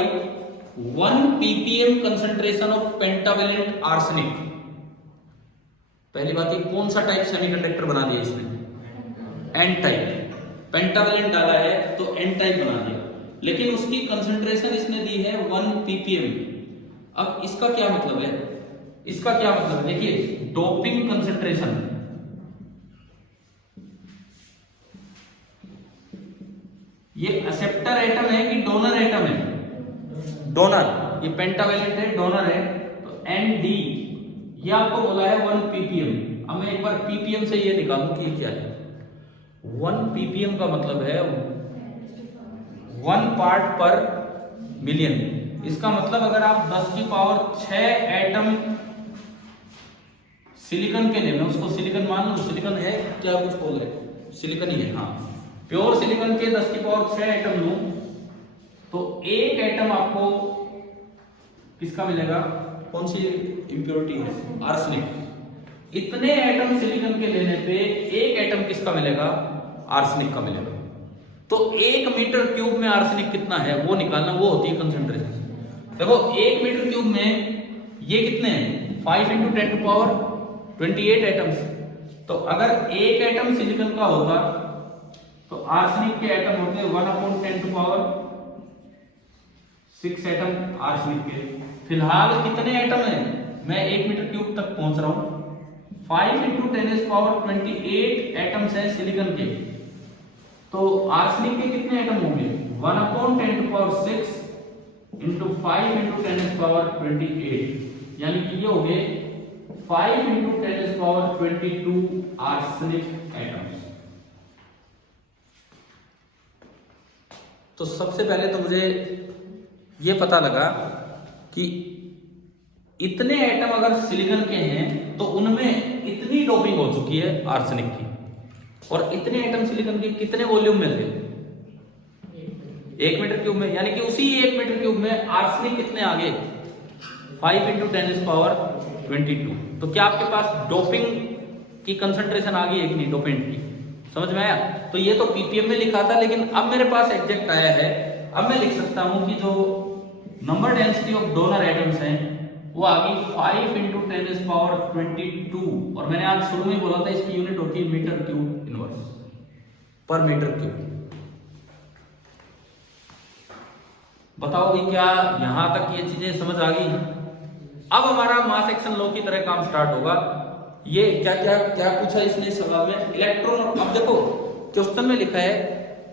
1 ppm concentration of pentavalent arsenic. पहली बात, ये कौन सा टाइप सेमीकंडक्टर बना दिया इसने? N type. पेंटावेलेंट डाला है तो एन टाइप बना दिया, लेकिन उसकी कंसंट्रेशन इसने दी है 1 ppm। अब इसका क्या मतलब है? इसका क्या मतलब है? देखिए, डोपिंग कंसंट्रेशन, ये एक्सेप्टर एटम है कि डोनर एटम है? डोनर। ये पेंटावेलेंट है, डोनर है, तो ND ये आपको बोला है 1 ppm। अब मैं एक बार ppm से ये निकालूं कि ये क्या है। 1 ppm का मतलब है 1 पार्ट पर मिलियन। इसका मतलब अगर आप 10 की पावर 6 एटम सिलिकॉन के लिए, मैं उसको सिलिकॉन मान लूं, सिलिकॉन है क्या, कुछ बोल रहे, सिलिकॉन ही है, हाँ, प्योर सिलिकॉन के 10 की पावर 6 एटम लूं, तो एक एटम आपको किसका मिलेगा? कौन सी इंप्योरिटी है? आर्सेनिक। इतने एटम सिलिकॉन के लेने पे एक एटम किसका मिलेगा? आर्सेनिक का मिलेगा। तो 1 मीटर क्यूब में आर्सेनिक कितना है वो निकालना, वो होती है कंसंट्रेशन। देखो 1 मीटर क्यूब में ये कितने हैं? 5 × 10⁻28 एटम्स। तो अगर एक एटम सिलिकॉन का होता तो आर्सेनिक के एटम होते 1/10⁻6 एटम आर्सेनिक के। फिलहाल कितने एटम है? मैं 1 मीटर क्यूब तक पहुंच रहा हूं। 5 × 10⁻28 एटम्स है सिलिकॉन के, तो आर्सेनिक के कितने एटम होंगे? 1/10⁻6 × 5 × 10⁻28, यानी कि ये हो गए 5 × 10⁻22 आर्सेनिक एटम्स। तो सबसे पहले तो मुझे ये पता लगा कि इतने एटम अगर सिलिकॉन के हैं तो उनमें इतनी डोपिंग हो चुकी है आर्सेनिक की, और इतने एटम सिलिकॉन के कितने वॉल्यूम में थे? 1 मीटर क्यूब में, यानी कि उसी 1 मीटर क्यूब में आर्सेनिक कितने आ गए? 5 × 10⁻22। तो क्या आपके पास डोपिंग की कंसंट्रेशन आ गई है कि नहीं, डोपेंट की? समझ में आया? तो ये तो ppm में लिखा था, लेकिन अब मेरे पास एग्जैक्ट आया है। अब मैं लिख सकता हूं कि जो number density of donor atoms हैं वो आ गई 5 × 10⁻22, और मैंने आज शुरू में बोला था इसकी यूनिट होती है मीटर क्यूब इनवर्स, पर मीटर क्यूब। बताओ भाई, क्या यहां तक ये चीजें समझ आ गई? अब हमारा मास एक्शन लॉ की तरह काम स्टार्ट होगा। ये क्या क्या क्या पूछा इसने सवाल में? इलेक्ट्रॉन। अब देखो क्वेश्चन में लिखा है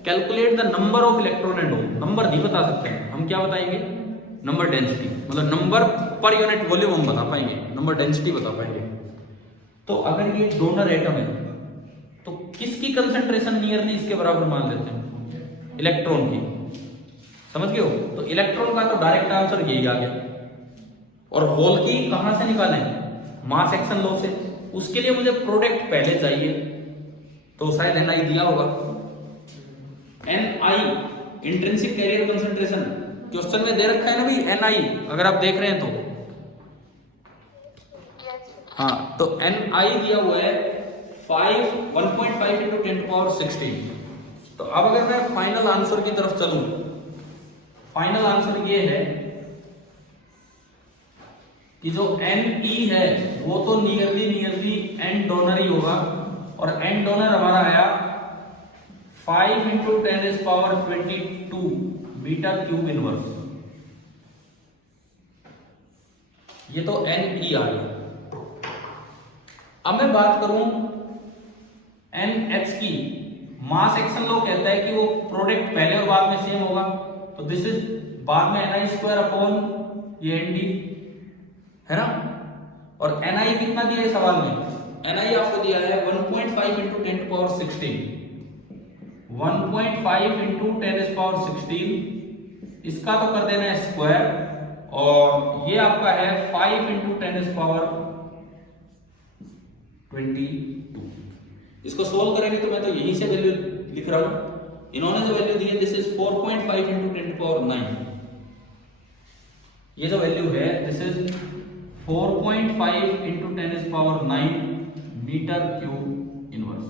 calculate the number of electron and hole. Number नहीं बता सकते हैं हम, क्या बताएंगे? नंबर डेंसिटी, मतलब नंबर पर यूनिट वॉल्यूम हम बता पाएंगे, नंबर डेंसिटी बता पाएंगे। तो अगर ये डोनर एटम है तो किसकी कंसंट्रेशन नियरली इसके बराबर मान लेते हैं? इलेक्ट्रॉन की। समझ गए हो? तो इलेक्ट्रॉन का तो डायरेक्ट आंसर यही आ गया। और होल की कहां से निकालें? मास एक्शन लॉ से। उसके लिए मुझे प्रोडक्ट पहले चाहिए, तो शायद Ni दिया होगा। Ni intrinsic carrier concentration question में दे रखा है ना भाई, Ni, अगर आप देख रहे हैं तो। हाँ, तो Ni दिया हुआ है 1.5 × 10⁻16। तो अब अगर मैं फाइनल आंसर की तरफ चलूं, फाइनल आंसर ये है कि जो Ne है वो तो नियरली N डोनर ही होगा, और N डोनर हमारा आया 5 इंटू 10⁻22 मीटर क्यूब इनवर्स। ये तो NE आ गया। अब मैं बात करूं NH की, मास एक्शन लॉ कहता है कि वो प्रोडक्ट पहले और बाद में सेम होगा, तो दिस इज बाद में Ni² अपॉन ये Nd है ना। और Ni कितना दिया है सवाल में, Ni आपको दिया है 1.5 इंटू 10⁻16, 1.5 इंटू 10⁻16, इसका तो कर देना है स्क्वायर, और ये आपका है 5 इंटू 10⁻22। इसको सोल्व करेंगे तो मैं तो यहीं से वैल्यू लिख रहा हूं, इन्होंने जो वैल्यू दी है दिस इज 4.5 इंटू 10⁻9, ये जो वैल्यू है this is 4.5 into 10⁻9 metre cube inverse.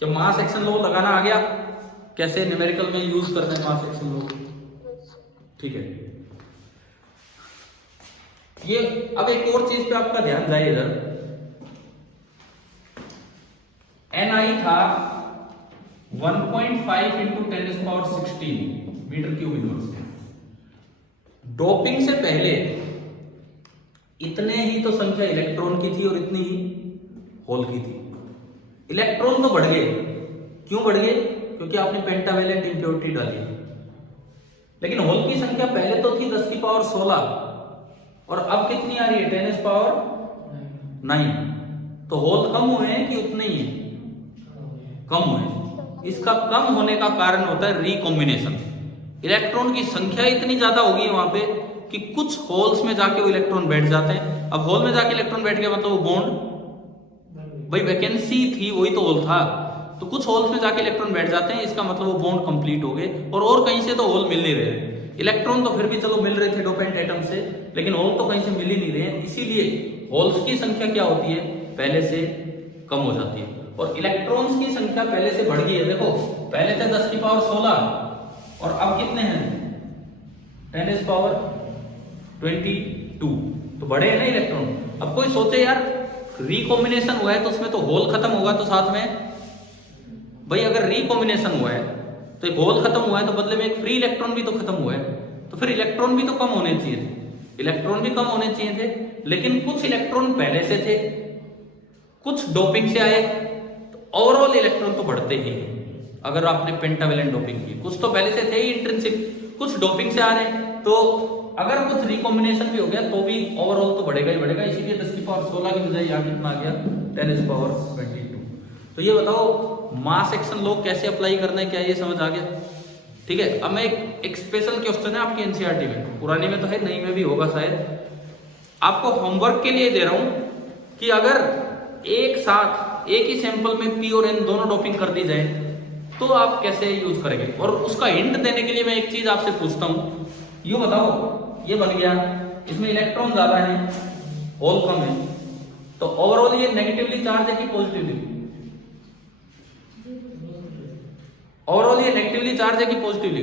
जब मास एक्शन लॉ लगाना आ गया, कैसे न्यूमेरिकल में यूज करते हैं मास एक्शन लॉ, ठीक है। ये अब एक और चीज पे आपका ध्यान जाए इधर, Ni था 1.5 into 10⁻16 metre cube inverse. Doping से पहले इतने ही तो संख्या इलेक्ट्रॉन की थी और इतनी ही होल की थी। इलेक्ट्रॉन तो बढ़ गए, क्यों बढ़ गए, क्योंकि आपने पेंटावेलेंट इम्प्योरिटी डाली, लेकिन होल की संख्या पहले तो थी 10⁻16 और अब कितनी आ रही है 10⁻9, तो होल कम हुए हैं कि उतने ही है, कम हुए। इसका कम होने का कारण होता है रिकॉम्बिनेशन। इलेक्ट्रॉन की संख्या इतनी ज्यादा होगी वहां पे कि कुछ होल्स में जाके वो इलेक्ट्रॉन बैठ जाते हैं। अब होल में जाके इलेक्ट्रॉन बैठ गया मतलब वो बॉन्ड, भाई वैकेंसी थी वही तो होल था, तो कुछ होल्स में जाके इलेक्ट्रॉन बैठ जाते हैं, इसका मतलब वो बॉन्ड कंप्लीट हो गए, और कहीं से तो होल मिल नहीं रहे। इलेक्ट्रॉन तो फिर भी चलो मिल रहे थे डोपेंट एटम से, लेकिन होल तो कहीं से मिल ही नहीं रहे, इसीलिए होल्स की संख्या क्या होती है, पहले से कम हो जाती है, और इलेक्ट्रॉन्स की संख्या पहले से बढ़ गई है। देखो पहले थे 10⁻16 और अब कितने हैं 10⁻22, तो बढ़े हैं ना इलेक्ट्रॉन। अब कोई सोचे यार रिकॉम्बिनेशन हुआ है तो उसमें तो होल खत्म होगा, तो साथ में भाई अगर रिकॉम्बिनेशन हुआ है तो एक होल खत्म हुआ है तो बदले में एक फ्री इलेक्ट्रॉन भी तो खत्म हुआ है, तो फिर इलेक्ट्रॉन भी तो कम होने चाहिए थे, इलेक्ट्रॉन भी कम होने चाहिए थे, लेकिन कुछ इलेक्ट्रॉन पहले से थे, कुछ डोपिंग से आए, तो ओवरऑल इलेक्ट्रॉन तो बढ़ते ही हैं। अगर आपने पेंटावेलेंट डोपिंग की, कुछ तो पहले से थे ही इंट्रिंसिक, कुछ डोपिंग से आ रहे हैं, तो अगर कुछ रिकॉम्बिनेशन भी हो गया तो भी ओवरऑल तो बढ़ेगा ही बढ़ेगा। इसीलिए 10⁻16 की बजाय यहाँ कितना आ गया 10⁻22। तो ये बताओ मास एक्शन लॉ कैसे अप्लाई करना है, क्या ये समझ आ गया? ठीक है। अब मैं एक स्पेशल क्वेश्चन है आपकी एनसीईआरटी में, पुरानी में तो है, नई में भी होगा शायद, आपको होमवर्क के लिए दे रहा हूं कि अगर एक साथ एक ही सैंपल में पी और एन दोनों डोपिंग कर दी जाए तो आप कैसे यूज करेंगे। और उसका हिंट देने के लिए मैं एक चीज आपसे पूछता हूं, ये बताओ, ये बन गया, इसमें इलेक्ट्रॉन ज्यादा है, होल कम है, तो ओवरऑल ये नेगेटिवली चार्ज है कि पॉजिटिवली? ओवरऑल ये नेगेटिवली चार्ज है कि पॉजिटिवली?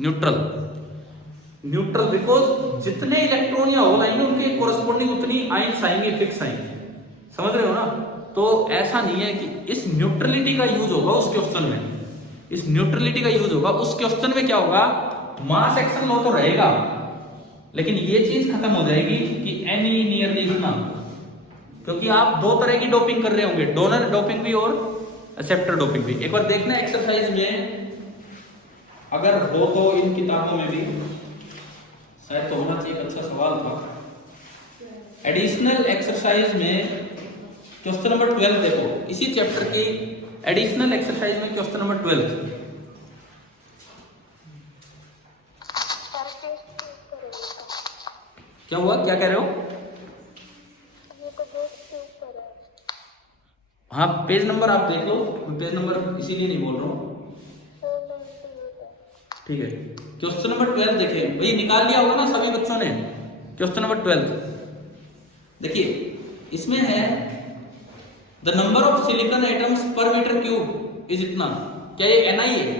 न्यूट्रल। न्यूट्रल बिकॉज जितने इलेक्ट्रॉन या होल आएंगे उनके कोरस्पॉन्डिंग उतनी आयंस आएंगे, फिक्स आएंगे, समझ रहे हो ना। तो ऐसा नहीं है कि इस न्यूट्रलिटी का यूज होगा उस क्वेश्चन में, इस न्यूट्रलिटी का यूज होगा उस क्वेश्चन में। क्या होगा, मास एक्शन लॉ तो रहेगा, लेकिन ये चीज खत्म हो जाएगी कि एनी नियरली इतना, क्योंकि आप दो तरह की डोपिंग कर रहे होंगे, डोनर डोपिंग भी और एक्सेप्टर डोपिंग भी। एक बार देखना एक्सरसाइज में अगर हो तो इन किताबों में भी शायद तो होना चाहिए, अच्छा सवाल था। एडिशनल एक्सरसाइज में क्वेश्चन नंबर 12 देखो, इसी चैप्टर की एडिशनल एक्सरसाइज में क्वेश्चन नंबर 12। क्या हुआ, क्या कह रहे हो? हाँ पेज नंबर आप देख लो, पेज नंबर इसीलिए नहीं बोल रहा हूँ, ठीक है। क्वेश्चन नंबर 12 देखिए, भाई निकाल लिया होगा ना सभी बच्चों ने। क्वेश्चन नंबर 12 देखिए, इसमें है the number of silicon atoms per metre cube is इतना, क्या ये Na है?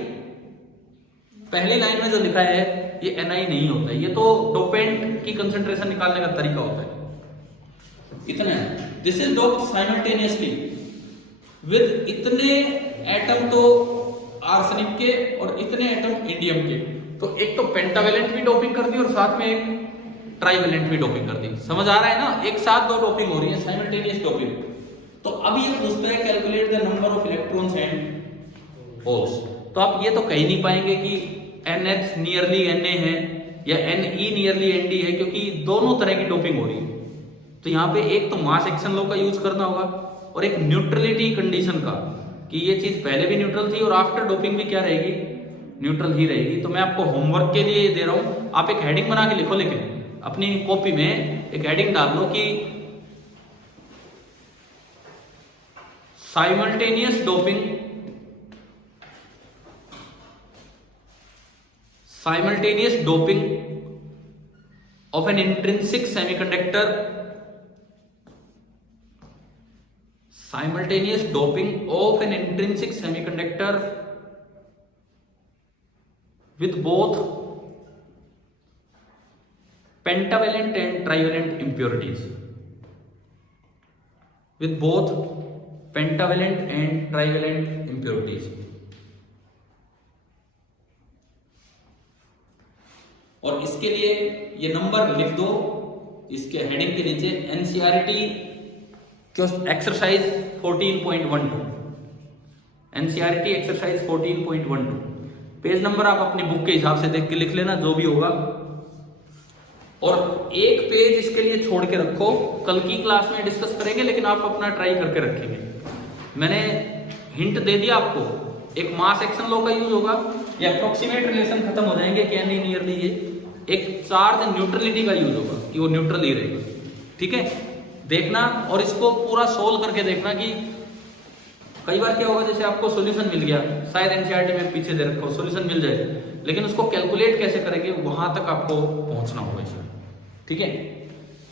पहली लाइन में जो लिखा है ये Na नहीं होता है, ये तो डोपेंट की कंसंट्रेशन निकालने का तरीका होता है। इतना है, this is doped simultaneously with इतने एटम तो आर्सेनिक के और इतने एटम इंडियम के। तो एक तो पेंटावेलेंट भी डोपिंग कर दी और साथ में एक ट्राइवेलेंट भी डोपिंग कर दी। समझ आ रहा है ना, एक साथ दो डोपिंग हो रही है, साइमल्टेनियस डोपिंग। तो अब ये पूछता है calculate the number of electrons and holes. तो आप ये तो कह ही नहीं पाएंगे कि NH नियरली Na है या Ne नियरली Nd है, क्योंकि दोनों तरह की डोपिंग हो रही है। तो यहाँ पे एक तो मास एक्शन लॉ का यूज करना होगा और एक न्यूट्रलिटी कंडीशन का, कि ये चीज पहले भी न्यूट्रल थी और आफ्टर डोपिंग भी क्या रहेगी, न्यूट्रल ही रहेगी। तो मैं आपको होमवर्क के लिए दे रहा हूं, आप एक हेडिंग बना के लिखो, लेकिन अपनी कॉपी में एक हेडिंग डाल लो कि simultaneous doping of N intrinsic semiconductor, simultaneous doping of an intrinsic semiconductor with both pentavalent and trivalent impurities, with both pentavalent and trivalent impurities। और इसके लिए ये नंबर लिख दो इसके हेडिंग के नीचे, NCERT exercise 14.12, NCERT exercise 14.12। Page number आप अपनी बुक के हिसाब से देख के लिख लेना जो भी होगा, और एक पेज इसके लिए छोड़ के रखो, कल की क्लास में डिस्कस करेंगे, लेकिन आप अपना ट्राई करके रखेंगे। मैंने हिंट दे दिया आपको, एक मास एक्शन लॉ का यूज होगा, या अप्रोक्सीमेट रिलेशन खत्म हो जाएंगे कि नहीं नियरली, ये एक चार्ज न्यूट्रलिटी का यूज होगा कि वो न्यूट्रल ही रहेगा। ठीक है, देखना और इसको पूरा सोल्व करके देखना कि कई बार क्या होगा, जैसे आपको सॉल्यूशन मिल गया, शायद एनसीईआरटी में पीछे दे रखो सॉल्यूशन मिल जाए, लेकिन उसको कैलकुलेट कैसे करेंगे वहां तक आपको पहुंचना होगा इसमें। ठीक है,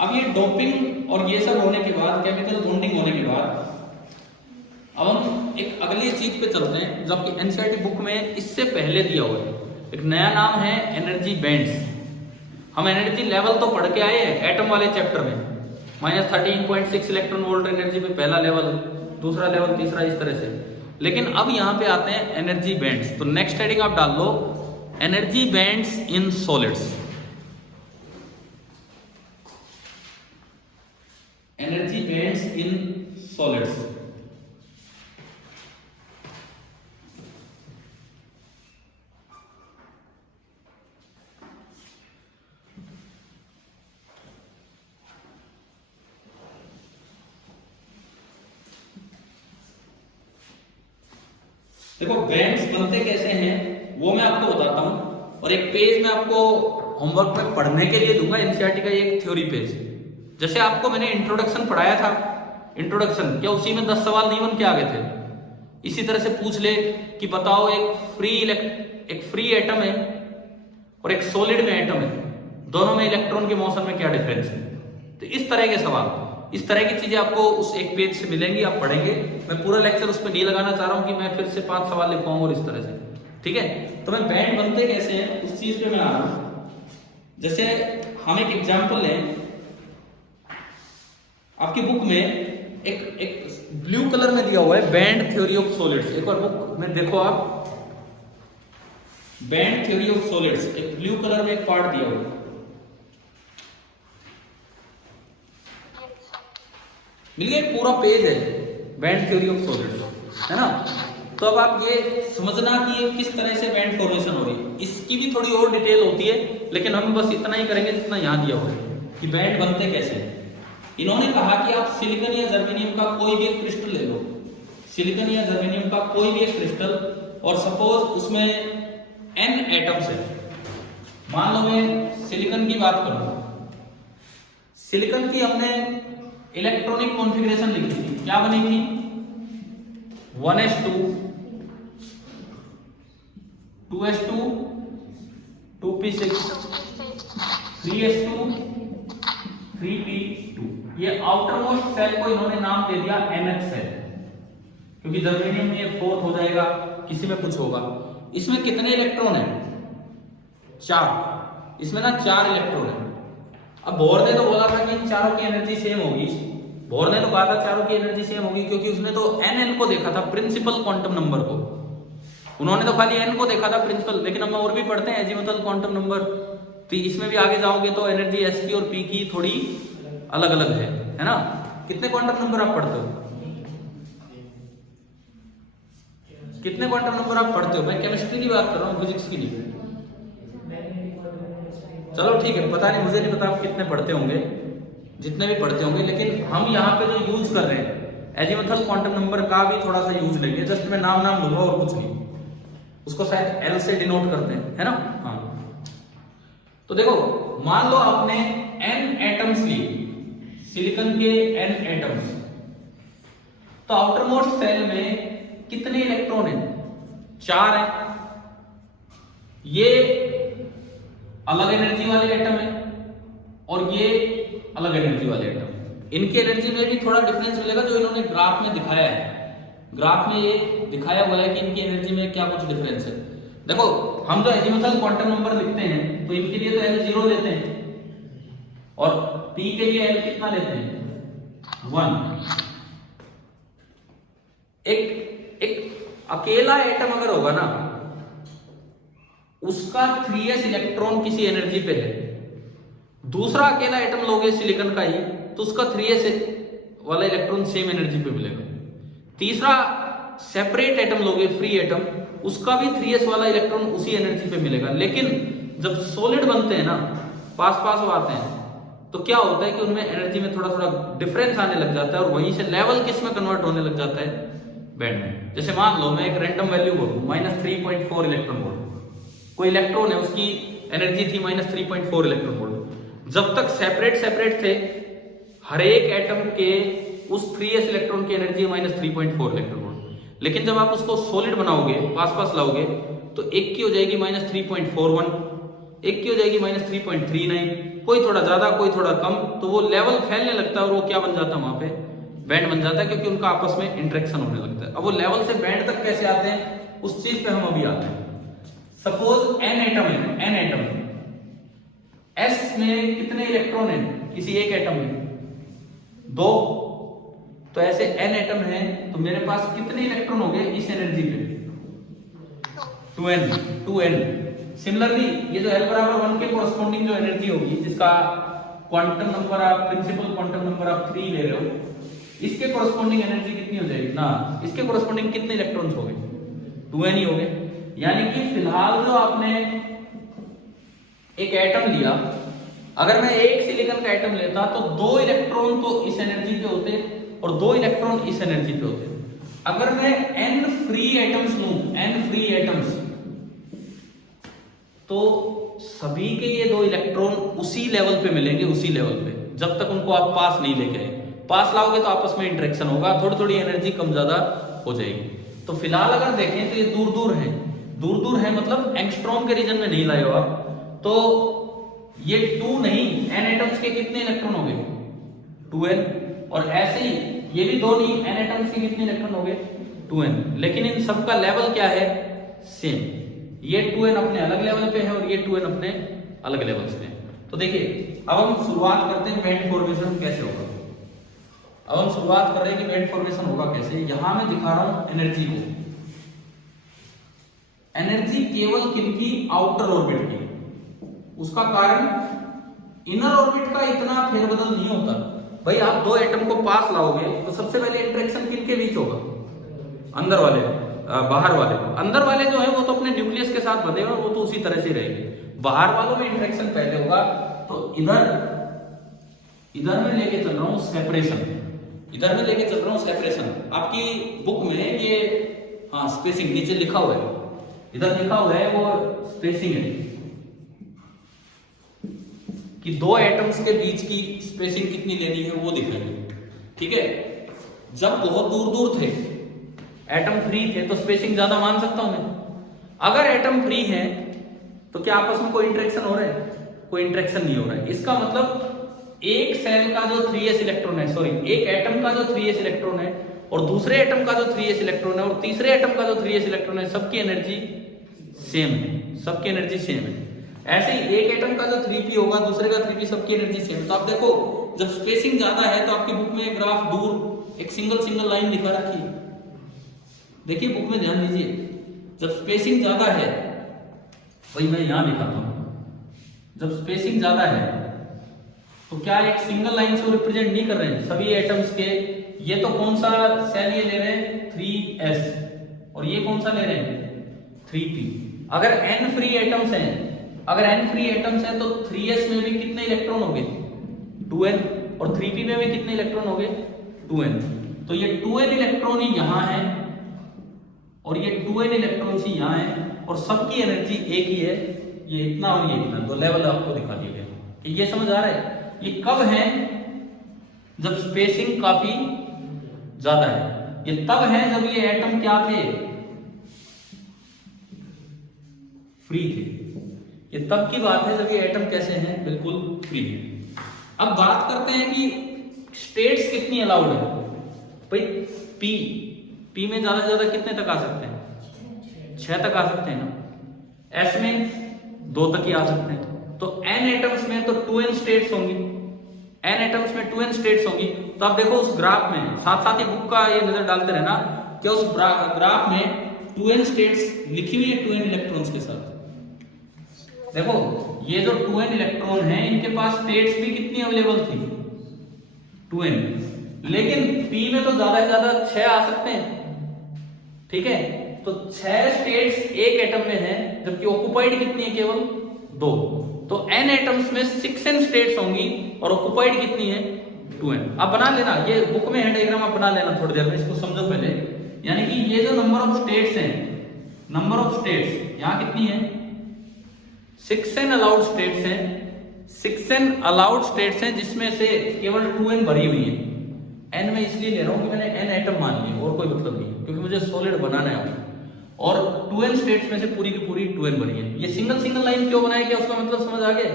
अब ये डोपिंग और ये सब होने के बाद, केमिकल बॉन्डिंग होने के बाद, अब हम एक अगली चीज पे चलते हैं जो आपकी एनसीईआरटी बुक में इससे पहले दिया हुआ है। एक नया नाम है एनर्जी बैंड्स। हम एनर्जी लेवल तो पढ़ के आए हैं एटम वाले चैप्टर में, -13.6 इलेक्ट्रॉन वोल्ट एनर्जी पे पहला लेवल, दूसरा लेवल, तीसरा, इस तरह से। लेकिन अब यहां पे आते हैं एनर्जी बैंड्स। तो नेक्स्ट हेडिंग आप डाल low energy bands in solids. Energy bands in solids. देखो बैंड्स बनते कैसे हैं वो मैं आपको बताता हूं, और एक पेज में आपको होमवर्क में पढ़ने के लिए दूंगा, एनसीईआरटी का एक थ्योरी पेज। जैसे आपको मैंने इंट्रोडक्शन पढ़ाया था, इंट्रोडक्शन क्या उसी में 10 सवाल नहीं बन के आ गए थे? इसी तरह से पूछ ले कि बताओ एक फ्री एटम है और एक सॉलिड में एटम है, दोनों में इलेक्ट्रॉन के मोशन में क्या डिफरेंस है। तो इस तरह के सवाल, इस तरह की चीजें आपको उस एक पेज से मिलेंगी, आप पढ़ेंगे। मैं पूरा लेक्चर उस पर नहीं लगाना चाह रहा हूं कि मैं फिर से 5 सवाल लिखवाऊंगा और इस तरह से। ठीक है, तो मैं बैंड बनते कैसे हैं उस चीज पे मैं आ रहा हूं। जैसे हम एक एग्जांपल लें, आपकी बुक में एक ब्लू कलर में दिया हुआ है बैंड थ्योरी ऑफ सॉलिड्स। एक और बुक में देखो आप, बैंड थ्योरी ऑफ सॉलिड्स, एक ब्लू कलर में एक पार्ट दिया हुआ है, मिल गया, पूरा पेज है बैंड थ्योरी ऑफ सॉलिड्स, है ना। तो अब आप ये समझना कि ये किस तरह से बैंड फॉर्मेशन हो रही है। इसकी भी थोड़ी और डिटेल होती है, लेकिन हम बस इतना ही करेंगे जितना यहां दिया हुआ है कि बैंड बनते कैसे। इन्होंने कहा कि आप सिलिकॉन या जर्मेनियम का कोई भी एक क्रिस्टल ले लो, सिलिकॉन या जर्मेनियम का कोई भी एक क्रिस्टल, और सपोज उसमें n एटम्स है। मान लो मैं सिलिकॉन की बात करूं, सिलिकॉन की हमने इलेक्ट्रॉनिक कॉन्फ़िगरेशन लिखी थी, क्या बनी थी? 1s2 2s2 2p6 3s2 3p2। ये आउटर मोस्ट सेल को इन्होंने नाम दे दिया NH सेल। क्योंकि जर्मेनियम में ये 4th हो जाएगा, किसी में कुछ होगा। इसमें कितने इलेक्ट्रॉन है? 4। इसमें ना 4 इलेक्ट्रॉन है। अब बोर ने तो बोला था कि इन चारों की एनर्जी सेम होगी, बोर ने तो कहा था चारों की एनर्जी सेम होगी, क्योंकि उसने तो एन को देखा था, प्रिंसिपल क्वांटम नंबर को। उन्होंने तो खाली एन को देखा था प्रिंसिपल, लेकिन हम और भी पढ़ते हैं एजीमुथल क्वांटम नंबर, तो इसमें भी आगे जाओगे तो एनर्जी एस की और पी की थोड़ी अलग अलग है ना। कितने क्वांटम नंबर आप पढ़ते हो? कितने क्वांटम नंबर आप पढ़ते हो? मैं केमिस्ट्री की बात कर रहा हूँ, फिजिक्स की नहीं। चलो ठीक है, पता नहीं, मुझे नहीं पता आप कितने पढ़ते होंगे, जितने भी पढ़ते होंगे, लेकिन हम यहाँ पे जो यूज कर रहे हैं एजीमुथल क्वांटम नंबर का भी थोड़ा सा यूज लेंगे। जस्ट मैं नाम लूंगा और कुछ नहीं, उसको शायद एल से डिनोट करते हैं, है ना। हाँ, तो देखो मान लो आपने n एटम्स लिए, सिलिकॉन के n एटम्स, तो आउटर मोस्ट सेल में कितने इलेक्ट्रॉन है? 4 है। ये अलग एनर्जी वाले एटम है और ये अलग एनर्जी वाले एटम। इनकी एनर्जी में भी थोड़ा डिफरेंस मिलेगा, जो इन्होंने ग्राफ में दिखाया है। ग्राफ में ये दिखाया हुआ है कि इनकी एनर्जी में क्या कुछ डिफरेंस है। देखो हम जो एजीमुथल क्वांटम नंबर लिखते हैं तो इनके लिए तो L0 लेते हैं और P के लिए L कितना लेते हैं? 1। एक अकेला एटम अगर होगा ना, उसका 3s इलेक्ट्रॉन किसी एनर्जी पे है, दूसरा अकेला एटम लोगे सिलिकॉन का ही, तो उसका 3s वाला इलेक्ट्रॉन सेम एनर्जी पे मिलेगा। तीसरा सेपरेट एटम लोगे, फ्री एटम, उसका भी 3s वाला इलेक्ट्रॉन उसी एनर्जी पे मिलेगा। लेकिन जब सॉलिड बनते हैं ना, पास पास आते हैं, तो क्या होता है कि उनमें एनर्जी में थोड़ा थोड़ा डिफरेंस आने लग जाता है और वहीं से लेवल किस में कन्वर्ट होने लग जाता है? बैंड में। जैसे मान लो मैं एक रैंडम वैल्यू बोलूं -3.4 इलेक्ट्रॉन वोल्ट, कोई इलेक्ट्रॉन है उसकी एनर्जी थी -3.4 इलेक्ट्रॉन वोल्ट। जब तक सेपरेट थे, हर एक एटम के उस 3s इलेक्ट्रॉन की एनर्जी -3.4 इलेक्ट्रॉन वोल्ट। लेकिन जब आप उसको सॉलिड बनाओगे, पास लाओगे, तो एक की हो जाएगी -3.41, एक की हो जाएगी -3.39, कोई थोड़ा ज्यादा कोई थोड़ा कम, तो वो लेवल फैलने लगता है और वो क्या बन जाता है? वहां पे बैंड बन जाता है, क्योंकि उनका आपस में इंटरेक्शन होने लगता है। अब वो लेवल से बैंड तक कैसे आते हैं, उस चीज पे हम अभी आते हैं। सपोज n एटम है, n एटम, s में कितने इलेक्ट्रॉन है किसी एक एटम में? 2। तो ऐसे n एटम है, तो मेरे पास कितने इलेक्ट्रॉन हो गए इस एनर्जी पे? 2n। सिमिलरली ये जो l बराबर 1 के कोरस्पॉन्डिंग जो एनर्जी होगी, जिसका क्वांटम नंबर आप प्रिंसिपल क्वांटम नंबर आप 3 ले रहे हो, इसके कोरस्पॉन्डिंग एनर्जी कितनी हो जाएगी ना? इसके कोरस्पॉन्डिंग कितने इलेक्ट्रॉन्स हो गए? 2n ही हो गए। यानी कि फिलहाल जो आपने एक एटम लिया, अगर मैं एक सिलिकॉन का एटम लेता तो 2 इलेक्ट्रॉन तो इस एनर्जी पे होते और 2 इलेक्ट्रॉन इस एनर्जी पे होते। अगर मैं n फ्री एटम्स लूं, n फ्री एटम्स, तो सभी के ये 2 इलेक्ट्रॉन उसी लेवल पे मिलेंगे, उसी लेवल पे, जब तक उनको आप पास नहीं लेके आए। पास लाओगे तो आपस में इंटरेक्शन होगा, थोड़ी थोड़ी एनर्जी कम ज्यादा हो जाएगी। तो फिलहाल अगर देखें तो ये दूर दूर है, मतलब एंगस्ट्रॉम के रीजन में नहीं लाए हो आप, तो ये 2 नहीं, n एटम्स के कितने इलेक्ट्रॉन हो गए? 2n। और ऐसे ही ये भी 2 नहीं, n एटम्स के कितने इलेक्ट्रॉन हो गए? 2n। लेकिन इन सबका लेवल क्या है? सेम। ये 2n अपने अलग लेवल पे है और ये 2n अपने अलग लेवल्स पे है। तो देखिए अब हम शुरुआत करते हैं बैंड फॉर्मेशन कैसे होगा। अब हम शुरुआत कर रहे हैं कि बैंड फॉर्मेशन होगा कैसे। यहां मैं दिखा रहा हूं एनर्जी को, एनर्जी केवल किनकी? आउटर ऑर्बिट की। उसका कारण इनर ऑर्बिट का इतना फेरबदल नहीं होता। भाई आप 2 एटम को पास लाओगे तो सबसे पहले इंटरेक्शन किनके बीच होगा? अंदर वाले, बाहर वाले। अंदर वाले जो है वो तो अपने न्यूक्लियस के साथ बंधे हुए, वो तो उसी तरह से रहेंगे। बाहर वालों में इंटरेक्शन पहले होगा। तो इधर में लेके चल रहा हूं सेपरेशन, इधर में लेके चल रहा हूं सेपरेशन। आपकी बुक में ये स्पेसिंग नीचे लिखा हुआ है, इधर लिखा हुआ है वो स्पेसिंग है कि 2 एटम्स के बीच की स्पेसिंग कितनी लेनी है, वो दिखाएंगे। ठीक है, जब बहुत दूर थे, एटम फ्री थे, तो स्पेसिंग ज्यादा मान सकता हूं मैं। अगर एटम फ्री है तो क्या आपस में कोई इंटरेक्शन हो रहा है? कोई इंटरेक्शन नहीं हो रहा है। इसका मतलब एक सेल का जो 3s इलेक्ट्रॉन है, सॉरी एक एटम का जो 3s इलेक्ट्रॉन है, और दूसरे एटम का जो 3s इलेक्ट्रॉन है और तीसरे एटम का जो 3s इलेक्ट्रॉन है, सबकी एनर्जी सेम है, सबकी एनर्जी सेम है। ऐसे ही एक एटम का जो 3p होगा, दूसरे का 3p, सबकी एनर्जी सेम है। तो आप देखो जब स्पेसिंग ज्यादा है तो आपकी बुक में ग्राफ दूर एक सिंगल लाइन लिखा रखी है, देखिए बुक में ध्यान दीजिए। जब स्पेसिंग ज्यादा है, वही मैं यहां दिखाता हूं, जब स्पेसिंग ज्यादा है तो क्या एक सिंगल लाइन से वो रिप्रेजेंट नहीं कर रहे हैं सभी एटम्स के। ये तो कौन सा सेल ये ले रहे हैं 3s और ये कौन सा ले रहे हैं 3p। अगर n फ्री एटम्स हैं, अगर n फ्री एटम्स हैं तो 3s में भी कितने इलेक्ट्रॉन होंगे 2n और 3p में भी कितने इलेक्ट्रॉन होंगे 2n। तो ये 2n इलेक्ट्रॉन ही यहां है और ये 2n इलेक्ट्रॉन ही यहां है और सबकी एनर्जी एक ही है, ये इतना और ये इतना। तो लेवल आपको दिखा दिया गया कि ये समझ आ रहा है। ये कब है जब स्पेसिंग काफी ज्यादा है, ये तब है जब ये एटम क्या थे फ्री थे। ये तब की बात है जब ये एटम कैसे हैं बिल्कुल फ्री है। अब बात करते हैं कि स्टेट्स कितनी अलाउड है भाई। पी में ज्यादा से ज्यादा कितने तक आ सकते हैं 6 तक आ सकते हैं ना। एस में 2 तक ही आ सकते हैं। तो n एटम्स में तो 2n स्टेट्स होंगी, n एटम्स में 2n स्टेट्स होंगी। तो आप देखो उस ग्राफ में साथ साथ ही बुक का ये नजर डालते रहना कि उस ग्राफ में 2n स्टेट्स लिखी हुई है 2n इलेक्ट्रॉन्स के साथ। देखो ये जो 2n इलेक्ट्रॉन है इनके पास स्टेट्स भी कितनी अवेलेबल थी 2n, लेकिन p में तो ज्यादा से ज्यादा 6 आ सकते हैं, ठीक है। तो 6 स्टेट्स एक एटम में है जबकि ऑक्युपाइड कितनी है केवल 2। तो n एटम्स में 6n स्टेट्स होंगी और ऑक्युपाइड कितनी है 2n। आप बना लेना, ये बुक में है डायग्राम, आप बना लेना थोड़ी देर में, इसको समझो पहले। यानी कि ये जो नंबर ऑफ स्टेट्स हैं, नंबर ऑफ स्टेट्स यहां कितनी है 6n अलाउड स्टेट्स हैं, 6n अलाउड स्टेट्स हैं जिसमें से केवल 2n भरी हुई है। n में इसलिए ले रहा हूं कि मैंने n एटम मान लिए और कोई मतलब नहीं, क्योंकि मुझे सॉलिड बनाना है। और 2n स्टेट्स में से पूरी की पूरी 2n बनी है। ये सिंगल लाइन क्यों बनाया गया उसका मतलब समझ आ गया।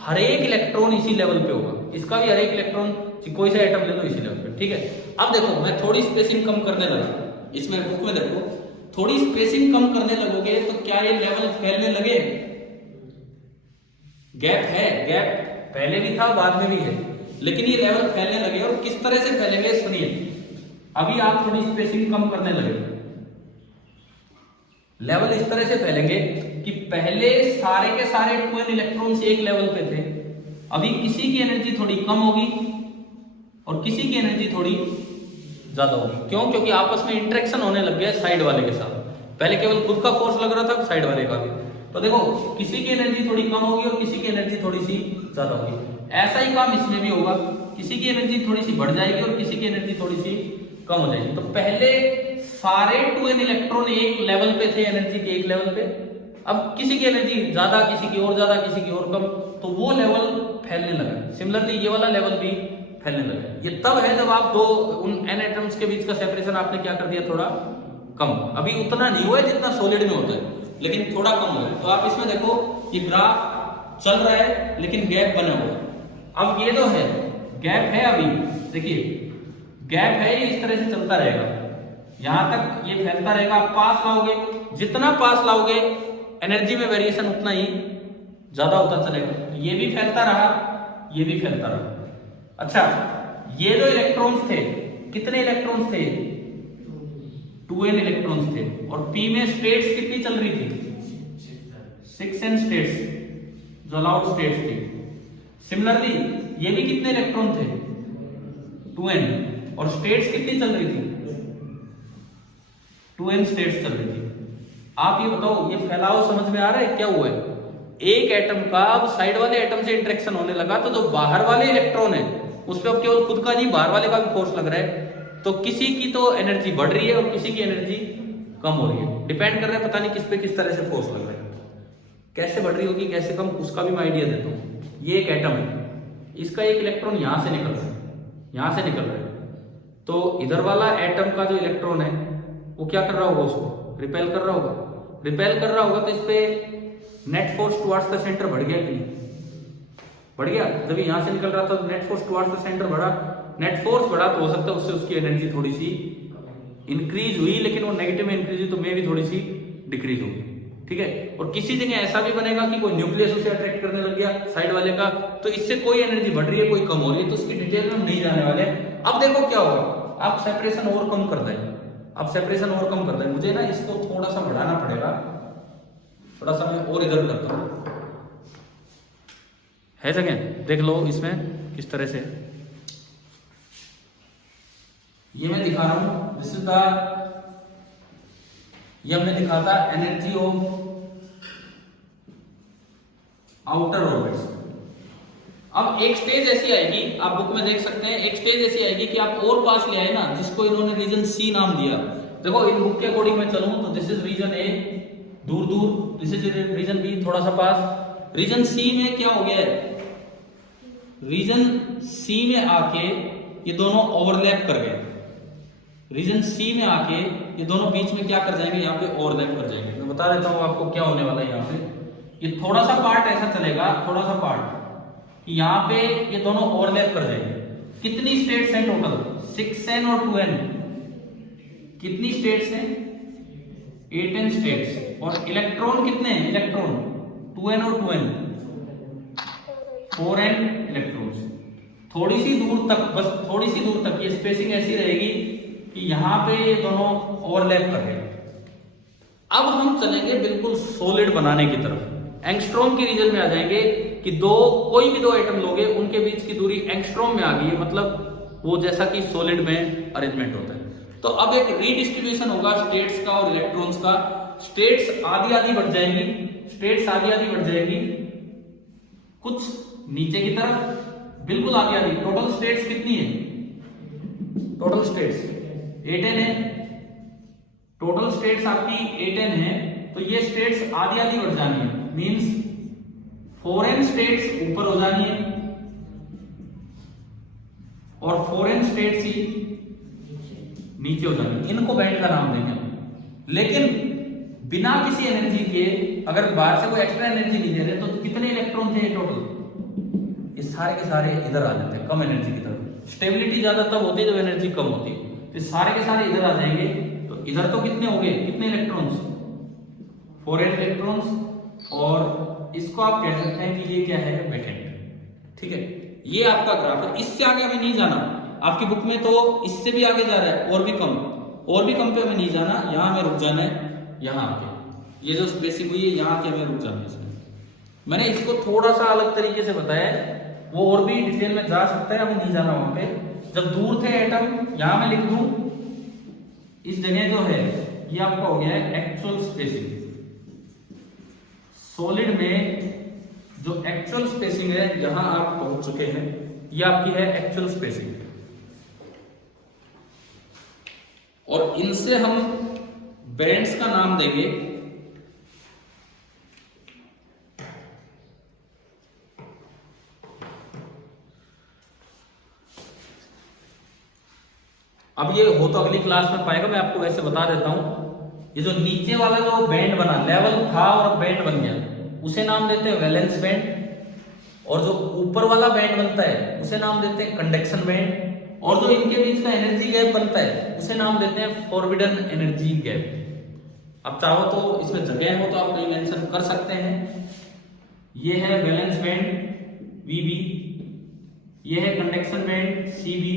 हर एक इलेक्ट्रॉन इसी लेवल पे होगा, इसका भी हर एक इलेक्ट्रॉन कोई सा एटम ले लो इसी लेवल पे, ठीक है। अब देखो मैं थोड़ी स्पेसिंग कम करने लगा, इसमें बुक में देखो थोड़ी स्पेसिंग कम करने लगोगे तो क्या ये लेवल फैलने लगे। गैप है, गैप पहले भी था बाद में भी है, लेकिन ये लेवल फैलने लगे। और किस तरह से फैलेंगे सुनिए। अभी आप थोड़ी स्पेसिंग कम करने लगे, लेवल इस तरह से फैलेंगे कि पहले सारे के सारे 2n इलेक्ट्रॉन्स एक लेवल पे थे, अभी किसी की एनर्जी थोड़ी कम होगी और किसी की एनर्जी थोड़ी ज्यादा होगी। क्यों? क्योंकि आपस में इंटरेक्शन होने लग गया साइड वाले के साथ। पहले केवल खुद का फोर्स लग रहा था, साइड वाले का भी। तो देखो किसी की एनर्जी थोड़ी कम होगी और किसी की एनर्जी थोड़ी सी ज्यादा होगी। ऐसा ही काम इसमें भी होगा, किसी की एनर्जी थोड़ी सी बढ़ जाएगी और किसी की एनर्जी थोड़ी सी कम हो जाएगी। तो पहले सारे 2n इलेक्ट्रॉन एक लेवल पे थे, एनर्जी के एक लेवल पे। अब किसी की एनर्जी ज्यादा, किसी की और ज्यादा, किसी की और कम, तो वो लेवल फैलने लगा। सिमिलरली ये वाला लेवल भी फैलने लगा। ये तब है जब आप उन n एटम्स के बीच का सेपरेशन आपने क्या कर दिया, थोड़ा कम। अभी उतना नहीं हुआ है जितना सॉलिड में होता है, लेकिन थोड़ा कम हुआ है। तो आप इसमें देखो ये ग्राफ चल रहा है लेकिन गैप बना हुआ है। अब ये जो है गैप है, अभी देखिए गैप है, ये इस तरह से चलता रहेगा, यहां तक ये फैलता रहेगा। आप पास लाओगे, जितना पास लाओगे एनर्जी में वेरिएशन उतना ही ज्यादा होता चलेगा। ये भी फैलता रहा, ये भी फैलता रहा। अच्छा, ये जो इलेक्ट्रॉन्स थे, कितने इलेक्ट्रॉन्स थे 2n इलेक्ट्रॉन्स थे। और p में स्टेट्स कितनी चल रही थी 6n स्टेट्स जो अलाउड स्टेट्स थी। सिमिलरली ये भी कितने इलेक्ट्रॉन थे 2n और स्टेट्स कितनी चल रही थी 2n स्टेट्स चल रही थी। आप ये बताओ, ये फैलाव समझ में आ रहा है क्या हुआ है। एक एटम का अब साइड वाले एटम से इंटरेक्शन होने लगा तो जो बाहर वाले इलेक्ट्रॉन है उस पर अब केवल खुद का नहीं बाहर वाले का भी फोर्स लग रहा है। तो किसी की तो एनर्जी बढ़ रही है और किसी की एनर्जी कम हो रही है। डिपेंड कर रहा है पता नहीं किस पे किस तरह से फोर्स लग रहा है, कैसे बढ़ रही होगी कैसे कम, उसका भी मैं आइडिया देता हूँ। ये एक एटम है, इसका एक इलेक्ट्रॉन यहां से निकल रहा है, यहां से निकल रहा है। तो इधर वाला एटम का जो इलेक्ट्रॉन है वो क्या कर रहा होगा, उसको रिपेल कर रहा होगा। रिपेल कर रहा होगा तो इस पे net force towards the centre बढ़ गया कि नहीं, बढ़ गया। जब यहां से निकल रहा था तो net force towards the centre बढ़ा, नेट फोर्स बढ़ा तो हो सकता है उससे उसकी एनर्जी थोड़ी सी इंक्रीज हुई, लेकिन वो नेगेटिव में इंक्रीज हुई तो मे भी थोड़ी सी डिक्रीज होगी, ठीक है। और किसी जगह ऐसा भी बनेगा कि कोई न्यूक्लियस उसे अट्रैक्ट करने लग गया साइड वाले का, तो इससे कोई एनर्जी बढ़ रही है कोई कम हो रही है, तो उसकी डिटेल में हम नहीं जाने वाले। अब देखो क्या होगा, आप सेपरेशन और कम कर दें, आप सेपरेशन और कम कर दें। मुझे ना इसको थोड़ा सा बढ़ाना पड़ेगा, थोड़ा सा मैं और इधर करता हूं, है जगह, देख लो इसमें किस तरह से ये मैं दिखा रहा हूं। दिस इज द, ये हमने लिखा था एनर्जी ऑफ आउटर ऑर्बिट्स। अब एक स्टेज ऐसी आएगी, आप बुक में देख सकते हैं, एक स्टेज ऐसी आएगी कि आप और पास ले आए ना, जिसको इन्होंने रीजन सी नाम दिया। देखो इन बुक के अकॉर्डिंग मैं चलूं तो दिस इज रीजन ए, दूर दूर, दिस इज रीजन बी, थोड़ा सा पास। रीजन सी में क्या हो गया है, रीजन सी में आके ये दोनों ओवरलैप कर गए, रीजन सी में आके ये दोनों बीच में क्या कर जाएंगे, यहाँ पे ओवरलैप कर जाएंगे। मैं बता देता हूँ आपको क्या होने वाला है। यहाँ पे ये थोड़ा सा पार्ट ऐसा चलेगा, थोड़ा सा पार्ट कि यहाँ पे ये दोनों ओवरलैप कर जाएंगे। कितनी स्टेट्स हैं टोटल, 6n और 2n, कितनी स्टेट्स हैं, 8n स्टेट्स। और इलेक्ट्रॉन कितने हैं, इलेक्ट्रॉन 2n और 2n, 4n इलेक्ट्रॉन्स। थोड़ी सी दूर तक, बस थोड़ी सी दूर तक ये स्पेसिंग ऐसी रहेगी कि यहां पे ये दोनों ओवरलैप कर रहे हैं। अब हम चलेंगे बिल्कुल सॉलिड बनाने की तरफ, एंगस्ट्रॉम की रीजन में आ जाएंगे कि कोई भी दो एटम लोगे उनके बीच की दूरी एंगस्ट्रॉम में आ गई है, मतलब वो जैसा कि सॉलिड में अरेंजमेंट होता है। तो अब एक रीडिस्ट्रीब्यूशन होगा स्टेट्स का और इलेक्ट्रॉन्स का। स्टेट्स आधी आधी बढ़ जाएंगी, स्टेट्स आधी आधी बढ़ जाएंगी, कुछ नीचे की तरफ बिल्कुल आधी आधी। टोटल स्टेट्स कितनी है, टोटल स्टेट्स 8n है, टोटल स्टेट्स आपकी 8n है, तो ये स्टेट्स आधी आधी बढ़ जानी है, मींस 4n स्टेट्स ऊपर हो जानी है और 4n स्टेट्स ही नीचे हो जानी है। इनको बैंड का नाम देंगे। लेकिन बिना किसी एनर्जी के, अगर बाहर से कोई एक्स्ट्रा एनर्जी नहीं दे रहे, तो कितने इलेक्ट्रॉन थे टोटल, ये सारे के सारे इधर आ जाते हैं कम एनर्जी की तरफ। स्टेबिलिटी ज्यादा तब होती है जब एनर्जी कम होती है, तो सारे के सारे इधर आ जाएंगे। तो इधर तो कितने हो गए, कितने इलेक्ट्रॉन्स, 4n इलेक्ट्रॉन्स। और इसको आप कह सकते हैं कि ये क्या है, वैकेंट, ठीक है। ये आपका ग्राफ है, इससे आगे हमें नहीं जाना। आपकी बुक में तो इससे भी आगे जा रहा है, और भी कम, और भी कम पे हमें नहीं जाना, यहां हमें रुक जाना है। यहाँ आके ये जो स्पेसिंग हुई है, यहाँ आके हमें रुक जाना है इसमें। मैंने इसको थोड़ा सा अलग तरीके से बताया है, वो और भी डिटेल में जा सकता है, हमें नहीं जाना वहां पे। जब दूर थे एटम, यहां मैं लिख दूं, इस जगह जो है ये आपका हो गया है एक्चुअल स्पेसिंग। सॉलिड में जो एक्चुअल स्पेसिंग है, यहां आप पहुंच चुके हैं, ये आपकी है एक्चुअल स्पेसिंग। और इनसे हम बैंड्स का नाम देंगे अब ये हो तो अगली क्लास में पाएगा, मैं आपको वैसे बता देता हूं। ये जो नीचे वाला जो बैंड बना, लेवल था और बैंड बन गया, उसे नाम देते हैं वैलेंस बैंड। और जो ऊपर वाला बैंड बनता है उसे नाम देते हैं कंडक्शन बैंड। और जो इनके बीच का एनर्जी गैप बनता है उसे नाम देते हैं फॉरबिडन एनर्जी गैप। अब चाहो तो इसमें जगह हो तो आप कोई मेंशन कर सकते हैं। ये है वैलेंस बैंड VB, ये है कंडक्शन बैंड CB,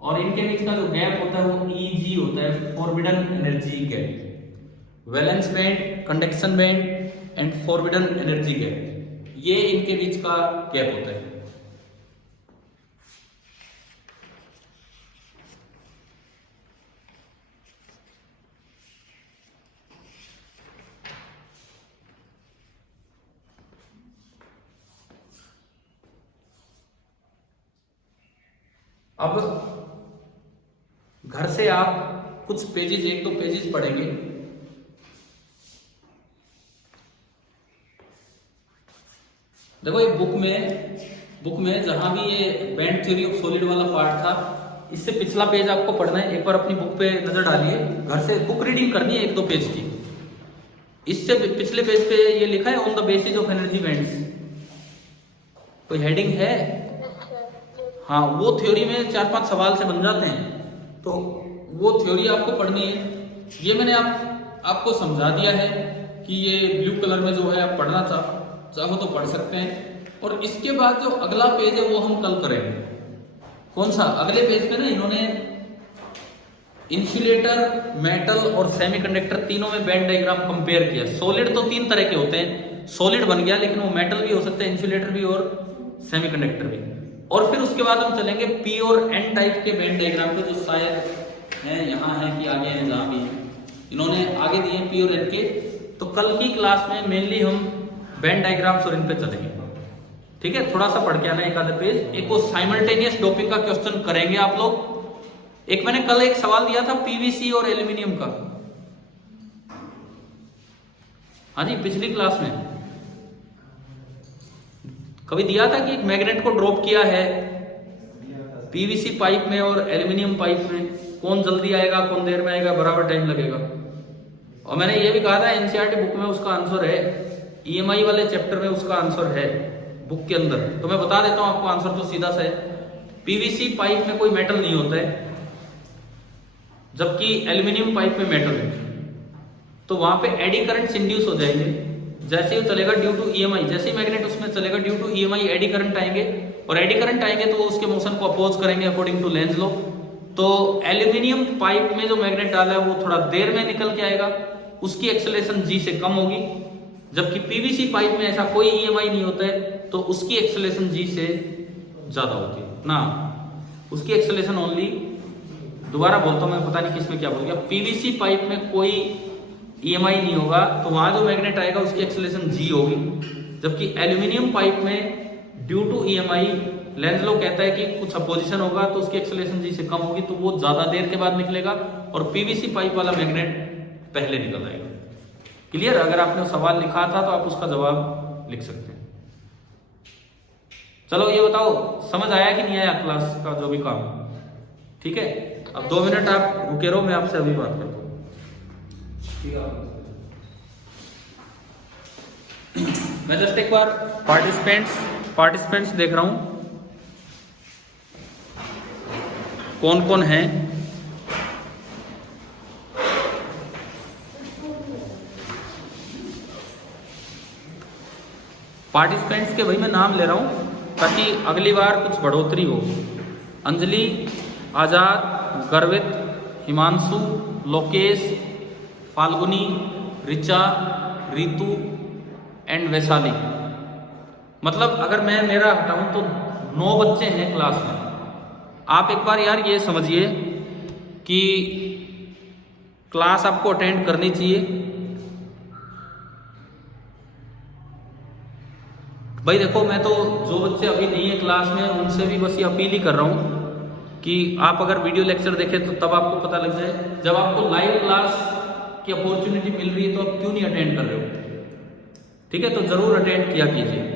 और इनके बीच का जो गैप होता है वो EG होता है, forbidden energy gap. Valence band, conduction band and forbidden energy gap, ये इनके बीच का गैप होता है। अब घर से आप कुछ पेजेस, एक दो पेजेस पढ़ेंगे। देखो ये बुक में जहां भी ये बैंड थ्योरी ऑफ सॉलिड वाला पार्ट था, इससे पिछला पेज आपको पढ़ना है। एक बार अपनी बुक पे नजर डालिए, घर से बुक रीडिंग करनी है एक दो पेज की। इससे पिछले पेज पे ये लिखा है on the basis of energy bands, कोई हेडिंग है? हाँ, वो थ्योरी में 4-5 सवाल से बन जाते हैं, तो वो थ्योरी आपको पढ़नी है। ये मैंने आपको समझा दिया है कि ये ब्लू कलर में जो है आप पढ़ना चाहो तो पढ़ सकते हैं। और इसके बाद जो अगला पेज है वो हम कल करेंगे। कौन सा? अगले पेज पे ना इन्होंने इंसुलेटर, मेटल और सेमीकंडक्टर तीनों में बैंड डायग्राम कंपेयर किया। सॉलिड तो 3 तरह के होते हैं, सॉलिड बन गया, लेकिन वो मेटल भी हो सकता है, इंसुलेटर भी और सेमीकंडक्टर भी। और फिर उसके बाद हम चलेंगे पी और एन टाइप के बैंड डायग्राम पे, जो शायद है यहाँ है कि आगे है, जहाँ भी है इन्होंने आगे दिए पी और एन के। तो कल की क्लास में मेनली हम बैंड डायग्राम्स और इन पे चलेंगे। ठीक है, थोड़ा सा पढ़ के आना एक आधे पेज। एक वो साइमल्टेनियस डोपिंग का क्वेश्चन करेंगे आप लोग। एक मैंने कल एक सवाल दिया था पीवीसी और एल्यूमिनियम का, हाँ जी, पिछली क्लास में कभी दिया था कि एक मैग्नेट को ड्रॉप किया है पीवीसी पाइप में और एल्यूमिनियम पाइप में, कौन जल्दी आएगा कौन देर में आएगा, बराबर टाइम लगेगा। और मैंने ये भी कहा था एनसीईआरटी बुक में उसका आंसर है, ईएमआई वाले चैप्टर में उसका आंसर है बुक के अंदर। तो मैं बता देता हूं आपको, आंसर तो सीधा सा है, पीवीसी पाइप में कोई मेटल नहीं होता है, जबकि एल्यूमिनियम पाइप में मेटल है। तो वहां पे एडी करंट इंड्यूस हो जाएंगे जैसे ही चलेगा ड्यू टू ईएमआई, जैसे ही मैग्नेट उसमें चलेगा due to EMI eddy current आएंगे, और एडी करंट आएंगे तो वो उसके मोशन को अपोज करेंगे अकॉर्डिंग टू लेंज लॉ। तो एल्यूमिनियम पाइप में जो मैग्नेट डाला है वो थोड़ा देर में निकल के आएगा, उसकी एक्सेलरेशन जी से कम होगी, जबकि पीवीसी पाइप में ऐसा कोई ईएमआई नहीं होता है तो उसकी एक्सेलरेशन जी से ज्यादा होती है ना, उसकी एक्सेलरेशन ओनली, दोबारा बोलता हूं मैं, पता नहीं किसमें क्या बोल गया, पीवीसी पाइप में कोई ईएमआई नहीं होगा तो वहां जो मैग्नेट आएगा उसकी एक्सेलरेशन जी होगी, जबकि एल्यूमिनियम पाइप में due to EMI Lenz law कहता है कि कुछ अपोजिशन होगा तो उसकी एक्सेलरेशन जी से कम होगी, तो वो ज्यादा देर के बाद निकलेगा और पीवीसी पाइप वाला मैग्नेट पहले निकल आएगा। क्लियर? अगर आपने सवाल लिखा था तो आप उसका जवाब लिख सकते हैं। चलो ये बताओ समझ आया कि नहीं आया क्लास का जो भी काम? ठीक है, अब 2 मिनट आप रुके रहो, मैं आपसे अभी बात करता हूँ। मैं जस्ट एक बार पार्टिसिपेंट्स देख रहा हूं कौन कौन है। पार्टिसिपेंट्स के भाई मैं नाम ले रहा हूं ताकि अगली बार कुछ बढ़ोतरी हो। अंजलि, आजाद, गर्वित, हिमांशु, लोकेश, फाल्गुनी, रिचा, रितु एंड वैशाली। मतलब अगर मैं मेरा हटाऊं तो 9 बच्चे हैं क्लास में। आप एक बार यार ये समझिए कि क्लास आपको अटेंड करनी चाहिए। भाई देखो, मैं तो जो बच्चे अभी नहीं है क्लास में उनसे भी बस ये अपील ही कर रहा हूं कि आप अगर वीडियो लेक्चर देखें तो तब आपको पता लग जाए, जब आपको लाइव क्लास की अपॉर्चुनिटी मिल रही है तो आप क्यों नहीं अटेंड कर रहे हो? ठीक है, तो जरूर अटेंड किया कीजिए।